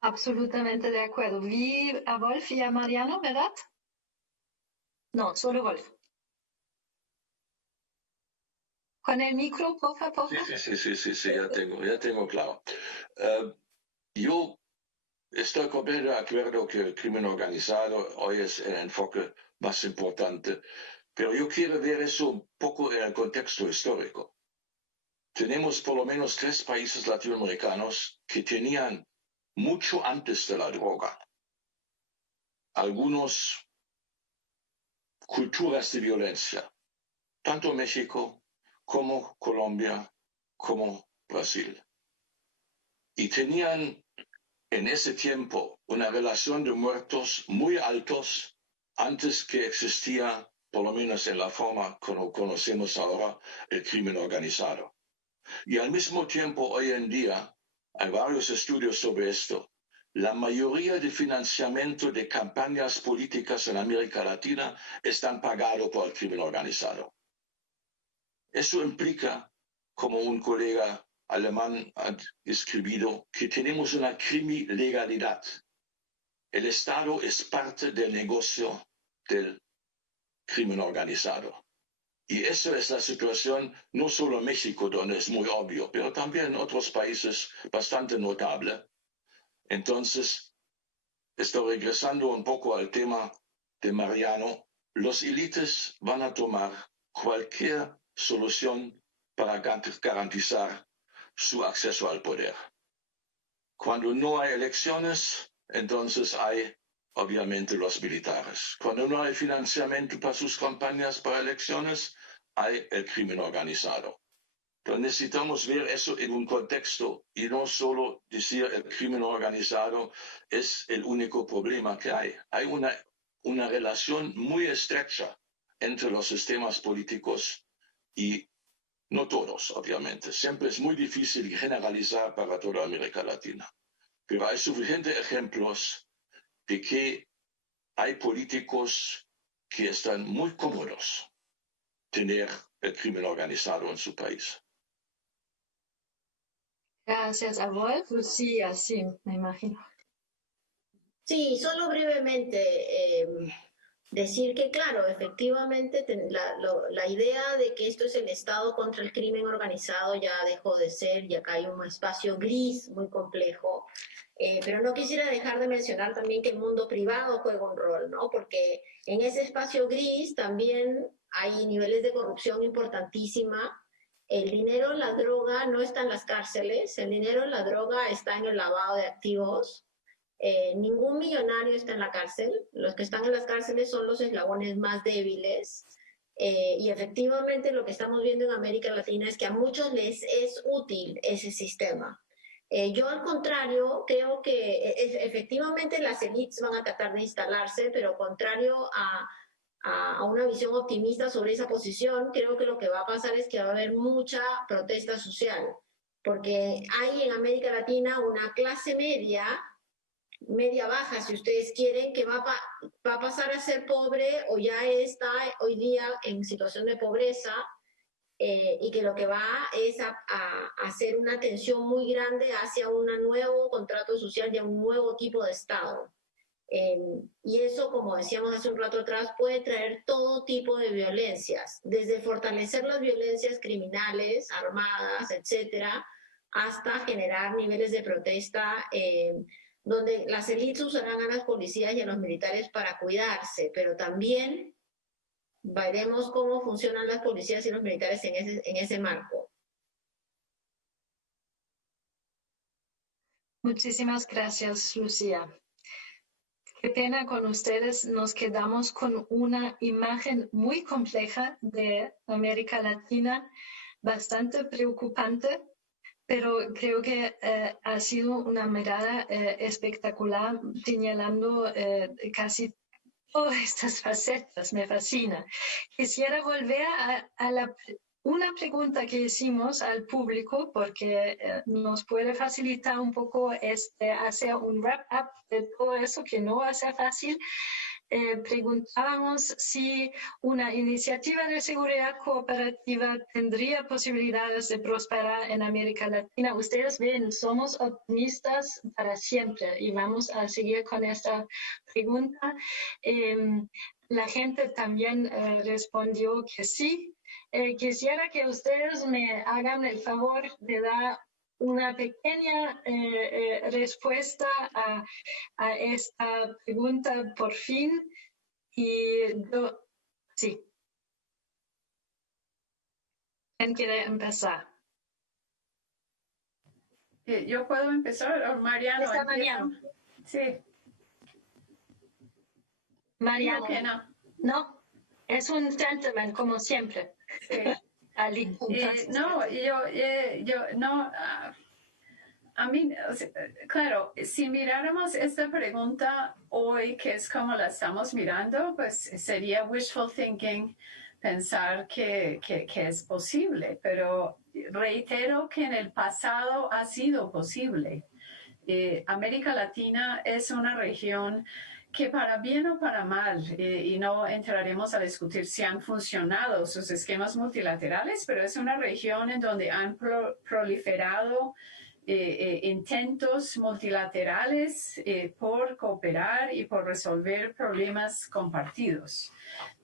Absolutamente de acuerdo. Vi a Wolf y a Mariano, ¿verdad? No, solo Wolf. Con el micro, por favor. Sí, ya tengo claro. Yo estoy completamente de acuerdo que el crimen organizado hoy es el enfoque más importante, pero yo quiero ver eso un poco en el contexto histórico. Tenemos por lo menos 3 países latinoamericanos que tenían mucho antes de la droga algunos culturas de violencia, tanto México como Colombia como Brasil. Y tenían en ese tiempo una relación de muertos muy altos antes que existía, por lo menos en la forma como conocemos ahora, el crimen organizado. Y al mismo tiempo, hoy en día, hay varios estudios sobre esto. La mayoría de financiamiento de campañas políticas en América Latina están pagados por el crimen organizado. Eso implica, como un colega alemán ha escrito que tenemos una crimilegalidad. El Estado es parte del negocio del crimen organizado. Y eso es la situación no solo en México, donde es muy obvio, pero también en otros países bastante notable. Entonces, estoy regresando un poco al tema de Mariano. Los élites van a tomar cualquier solución para garantizar su acceso al poder. Cuando no hay elecciones, entonces hay obviamente los militares. Cuando no hay financiamiento para sus campañas para elecciones, hay el crimen organizado. Entonces necesitamos ver eso en un contexto y no solo decir el crimen organizado es el único problema que hay. Hay una relación muy estrecha entre los sistemas políticos y no todos, obviamente. Siempre es muy difícil generalizar para toda América Latina. Pero hay suficientes ejemplos de que hay políticos que están muy cómodos tener el crimen organizado en su país. Gracias a Wolf. Lucía, sí, me imagino. Sí, solo brevemente decir que, claro, efectivamente la idea de que esto es el Estado contra el crimen organizado ya dejó de ser, y acá hay un espacio gris muy complejo. Pero no quisiera dejar de mencionar también que el mundo privado juega un rol, ¿no? Porque en ese espacio gris también hay niveles de corrupción importantísima. El dinero en la droga no está en las cárceles, el dinero en la droga está en el lavado de activos. Ningún millonario está en la cárcel, los que están en las cárceles son los eslabones más débiles. Y efectivamente lo que estamos viendo en América Latina es que a muchos les es útil ese sistema. Yo al contrario creo que efectivamente las élites van a tratar de instalarse, pero contrario a una visión optimista sobre esa posición, creo que lo que va a pasar es que va a haber mucha protesta social, porque hay en América Latina una clase media baja, si ustedes quieren, que va a pasar a ser pobre o ya está hoy día en situación de pobreza. Y que lo que va es a hacer una tensión muy grande hacia un nuevo contrato social y a un nuevo tipo de Estado. Y eso, como decíamos hace un rato atrás, puede traer todo tipo de violencias, desde fortalecer las violencias criminales, armadas, etcétera, hasta generar niveles de protesta donde las élites usarán a las policías y a los militares para cuidarse, pero también veremos cómo funcionan las policías y los militares en ese marco. Muchísimas gracias, Lucía. Qué pena con ustedes, nos quedamos con una imagen muy compleja de América Latina, bastante preocupante, pero creo que ha sido una mirada espectacular, señalando casi todas estas facetas. Me fascina. Quisiera volver a una pregunta que hicimos al público, porque nos puede facilitar un poco hacer un wrap-up de todo eso, que no va a ser fácil. Preguntábamos si una iniciativa de seguridad cooperativa tendría posibilidades de prosperar en América Latina. Ustedes ven, somos optimistas para siempre y vamos a seguir con esta pregunta. La gente también respondió que sí. Quisiera que ustedes me hagan el favor de dar una pequeña respuesta a esta pregunta por fin. Y sí. ¿Quién quiere empezar? ¿Yo puedo empezar o Mariano? Está Mariano. Sí. Mariano. Que no. No, es un gentleman como siempre. Sí. Ali, no, no. A mí, claro, si miráramos esta pregunta hoy, que es como la estamos mirando, pues sería wishful thinking pensar que es posible, pero reitero que en el pasado ha sido posible. América Latina es una región que para bien o para mal, y no entraremos a discutir si han funcionado sus esquemas multilaterales, pero es una región en donde han proliferado intentos multilaterales por cooperar y por resolver problemas compartidos.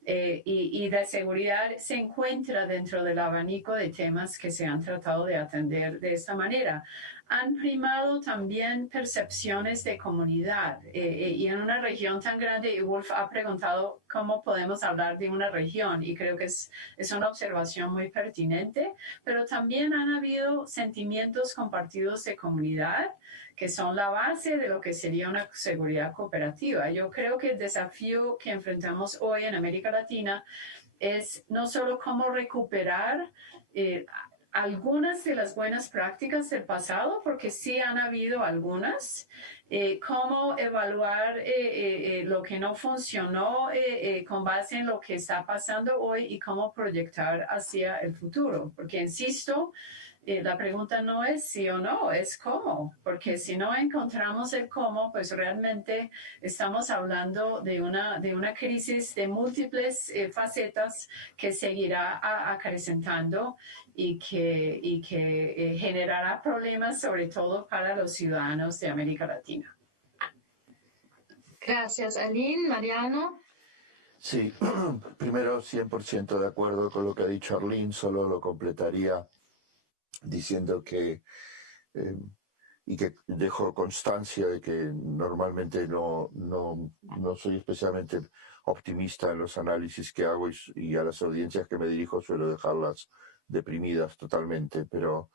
Y la seguridad se encuentra dentro del abanico de temas que se han tratado de atender de esta manera. Han primado también percepciones de comunidad y en una región tan grande, y Wolf ha preguntado cómo podemos hablar de una región, y creo que es una observación muy pertinente, pero también han habido sentimientos compartidos de comunidad que son la base de lo que sería una seguridad cooperativa. Yo creo que el desafío que enfrentamos hoy en América Latina es no solo cómo recuperar algunas de las buenas prácticas del pasado, porque sí han habido algunas, cómo evaluar lo que no funcionó con base en lo que está pasando hoy y cómo proyectar hacia el futuro. Porque, insisto, la pregunta no es sí o no, es cómo, porque si no encontramos el cómo, pues realmente estamos hablando de una crisis de múltiples facetas que seguirá acrecentando y que generará problemas sobre todo para los ciudadanos de América Latina. Gracias, Aline. Mariano. Sí, primero 100% de acuerdo con lo que ha dicho Arlene, solo lo completaría diciendo que, y que dejo constancia de que normalmente no soy especialmente optimista en los análisis que hago y a las audiencias que me dirijo suelo dejarlas deprimidas totalmente, pero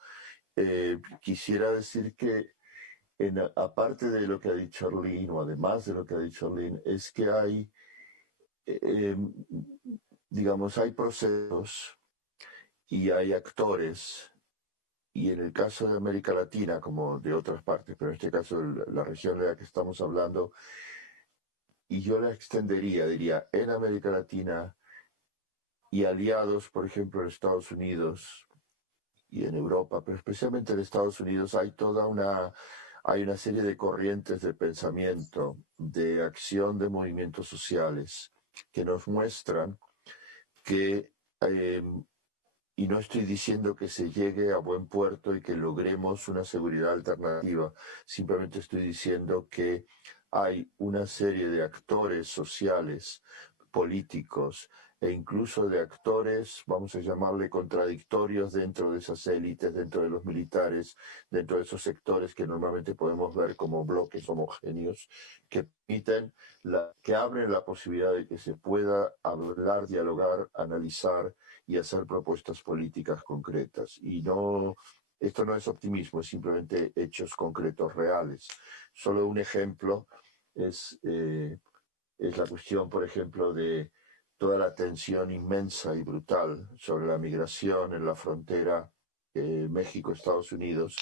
quisiera decir que aparte de lo que ha dicho Arlene, o además de lo que ha dicho Arlene, es que hay, digamos, hay procesos y hay actores, y en el caso de América Latina, como de otras partes, pero en este caso la región de la que estamos hablando, y yo la extendería, diría, en América Latina y aliados, por ejemplo, en Estados Unidos y en Europa, pero especialmente en Estados Unidos, hay una serie de corrientes de pensamiento, de acción de movimientos sociales que nos muestran que, y no estoy diciendo que se llegue a buen puerto y que logremos una seguridad alternativa, simplemente estoy diciendo que hay una serie de actores sociales, políticos, e incluso de actores, vamos a llamarle contradictorios dentro de esas élites, dentro de los militares, dentro de esos sectores que normalmente podemos ver como bloques homogéneos, que permiten, que abren la posibilidad de que se pueda hablar, dialogar, analizar y hacer propuestas políticas concretas. Y esto no es optimismo, es simplemente hechos concretos, reales. Solo un ejemplo es la cuestión, por ejemplo, de toda la tensión inmensa y brutal sobre la migración en la frontera México-Estados Unidos.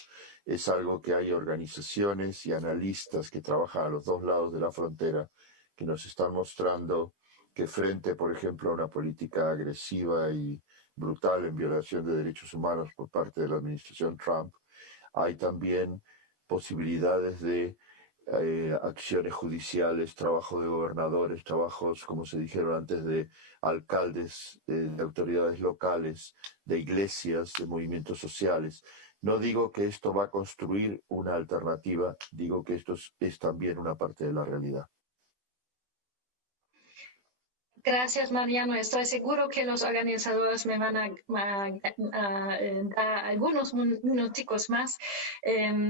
Es algo que hay organizaciones y analistas que trabajan a los dos lados de la frontera que nos están mostrando que frente, por ejemplo, a una política agresiva y brutal en violación de derechos humanos por parte de la administración Trump, hay también posibilidades de acciones judiciales, trabajo de gobernadores, trabajos, como se dijeron antes, de alcaldes, de autoridades locales, de iglesias, de movimientos sociales. No digo que esto va a construir una alternativa, digo que esto es también una parte de la realidad. Gracias, Mariano. Estoy seguro que los organizadores me van a dar algunos minuticos más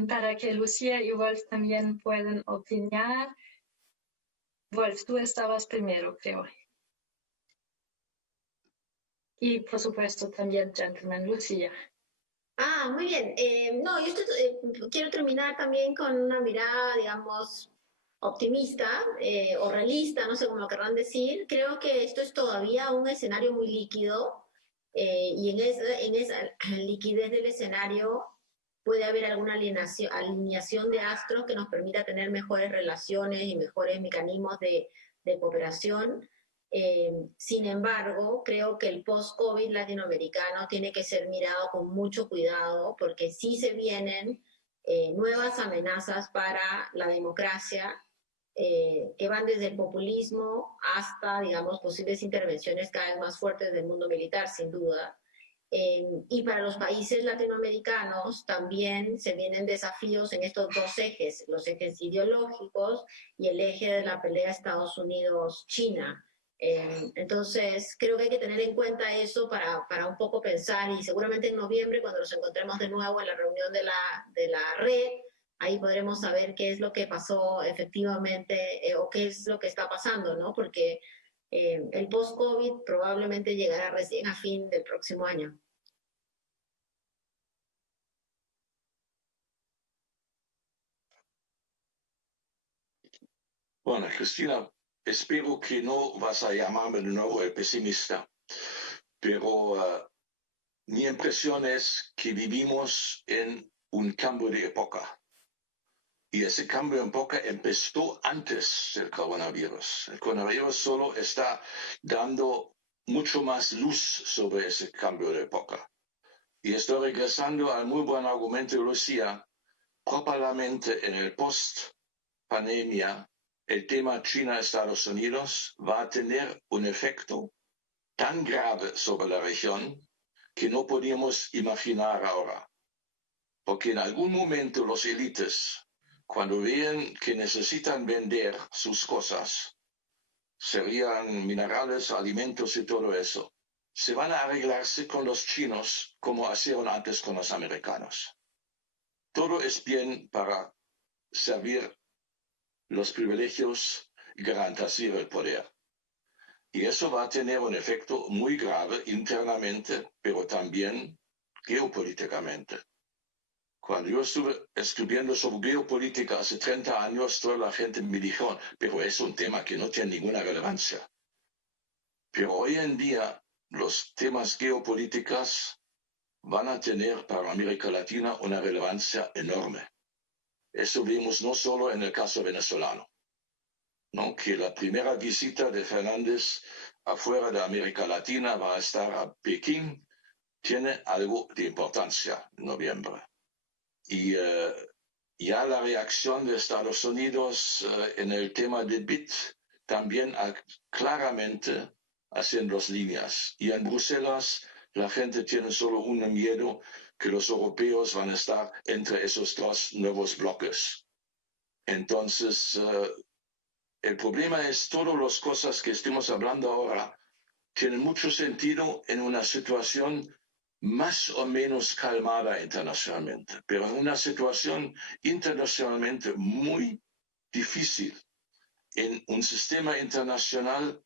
para que Lucía y Wolf también puedan opinar. Wolf, tú estabas primero, creo. Y, por supuesto, también Gentleman Lucía. Muy bien. No, yo quiero terminar también con una mirada, digamos, optimista o realista, no sé cómo lo querrán decir. Creo que esto es todavía un escenario muy líquido y en esa liquidez del escenario puede haber alguna alineación de astros que nos permita tener mejores relaciones y mejores mecanismos de cooperación. Sin embargo, creo que el post-COVID latinoamericano tiene que ser mirado con mucho cuidado porque sí se vienen nuevas amenazas para la democracia que van desde el populismo hasta, digamos, posibles intervenciones cada vez más fuertes del mundo militar, sin duda. Y para los países latinoamericanos también se vienen desafíos en estos dos ejes, los ejes ideológicos y el eje de la pelea Estados Unidos-China. Entonces, creo que hay que tener en cuenta eso para un poco pensar, y seguramente en noviembre, cuando nos encontremos de nuevo en la reunión de la red, ahí podremos saber qué es lo que pasó efectivamente o qué es lo que está pasando, ¿no? Porque el post-COVID probablemente llegará recién a fin del próximo año. Bueno, Cristina, espero que no vas a llamarme de nuevo el pesimista, pero mi impresión es que vivimos en un cambio de época. Y ese cambio de época empezó antes del coronavirus. El coronavirus solo está dando mucho más luz sobre ese cambio de época. Y estoy regresando al muy buen argumento de Lucía. Probablemente en el post-pandemia, el tema China-Estados Unidos va a tener un efecto tan grave sobre la región que no podíamos imaginar ahora. Porque en algún momento los élites, cuando vean que necesitan vender sus cosas, serían minerales, alimentos y todo eso, se van a arreglarse con los chinos como hacían antes con los americanos. Todo es bien para servir los privilegios y garantizar el poder. Y eso va a tener un efecto muy grave internamente, pero también geopolíticamente. Cuando yo estuve escribiendo sobre geopolítica hace 30 años, toda la gente me dijo, pero es un tema que no tiene ninguna relevancia. Pero hoy en día los temas geopolíticos van a tener para América Latina una relevancia enorme. Eso vimos no solo en el caso venezolano, ¿no? Que la primera visita de Fernández afuera de América Latina va a estar a Pekín, tiene algo de importancia en noviembre. Y ya la reacción de Estados Unidos en el tema de BIT también claramente hacen dos líneas. Y en Bruselas la gente tiene solo un miedo, que los europeos van a estar entre esos dos nuevos bloques. Entonces, el problema es todas las cosas que estamos hablando ahora tienen mucho sentido en una situación más o menos calmada internacionalmente, pero en una situación internacionalmente muy difícil, en un sistema internacional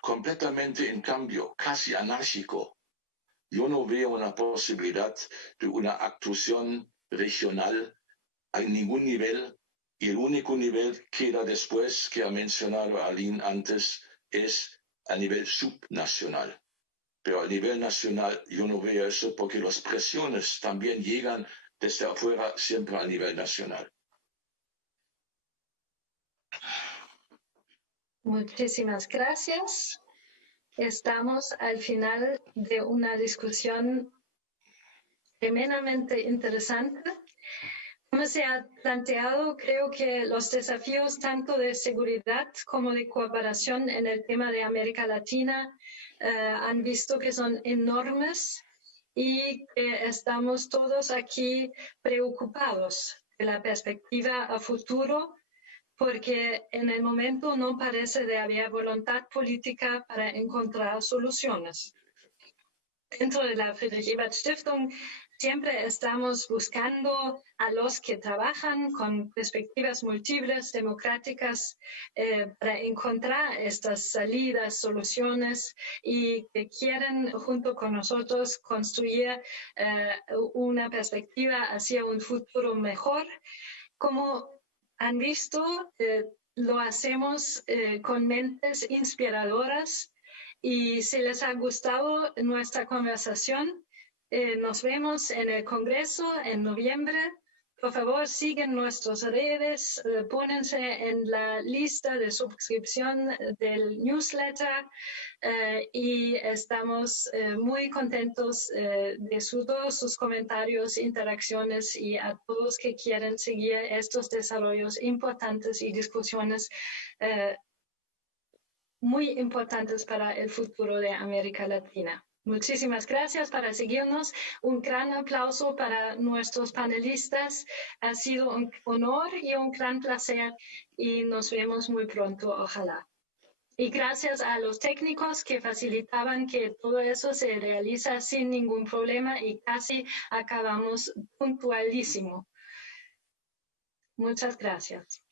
completamente en cambio, casi anárquico. Yo no veo una posibilidad de una actuación regional a ningún nivel, y el único nivel que queda después, que ha mencionado Aline antes, es a nivel subnacional. Pero a nivel nacional yo no veo eso, porque las presiones también llegan desde afuera siempre a nivel nacional. Muchísimas gracias. Estamos al final de una discusión tremendamente interesante. Como se ha planteado, creo que los desafíos tanto de seguridad como de cooperación en el tema de América Latina han visto que son enormes y que estamos todos aquí preocupados de la perspectiva a futuro, porque en el momento no parece de haber voluntad política para encontrar soluciones. Dentro de la Friedrich-Ebert-Stiftung siempre estamos buscando a los que trabajan con perspectivas múltiples, democráticas, para encontrar estas salidas, soluciones, y que quieren junto con nosotros construir una perspectiva hacia un futuro mejor. Como han visto, lo hacemos con mentes inspiradoras, y si les ha gustado nuestra conversación, nos vemos en el Congreso en noviembre Por favor, sigan nuestras redes, pónganse en la lista de suscripción del newsletter y estamos muy contentos de todos sus comentarios, interacciones y a todos que quieren seguir estos desarrollos importantes y discusiones muy importantes para el futuro de América Latina. Muchísimas gracias por seguirnos. Un gran aplauso para nuestros panelistas. Ha sido un honor y un gran placer y nos vemos muy pronto, ojalá. Y gracias a los técnicos que facilitaban que todo eso se realiza sin ningún problema y casi acabamos puntualísimo. Muchas gracias.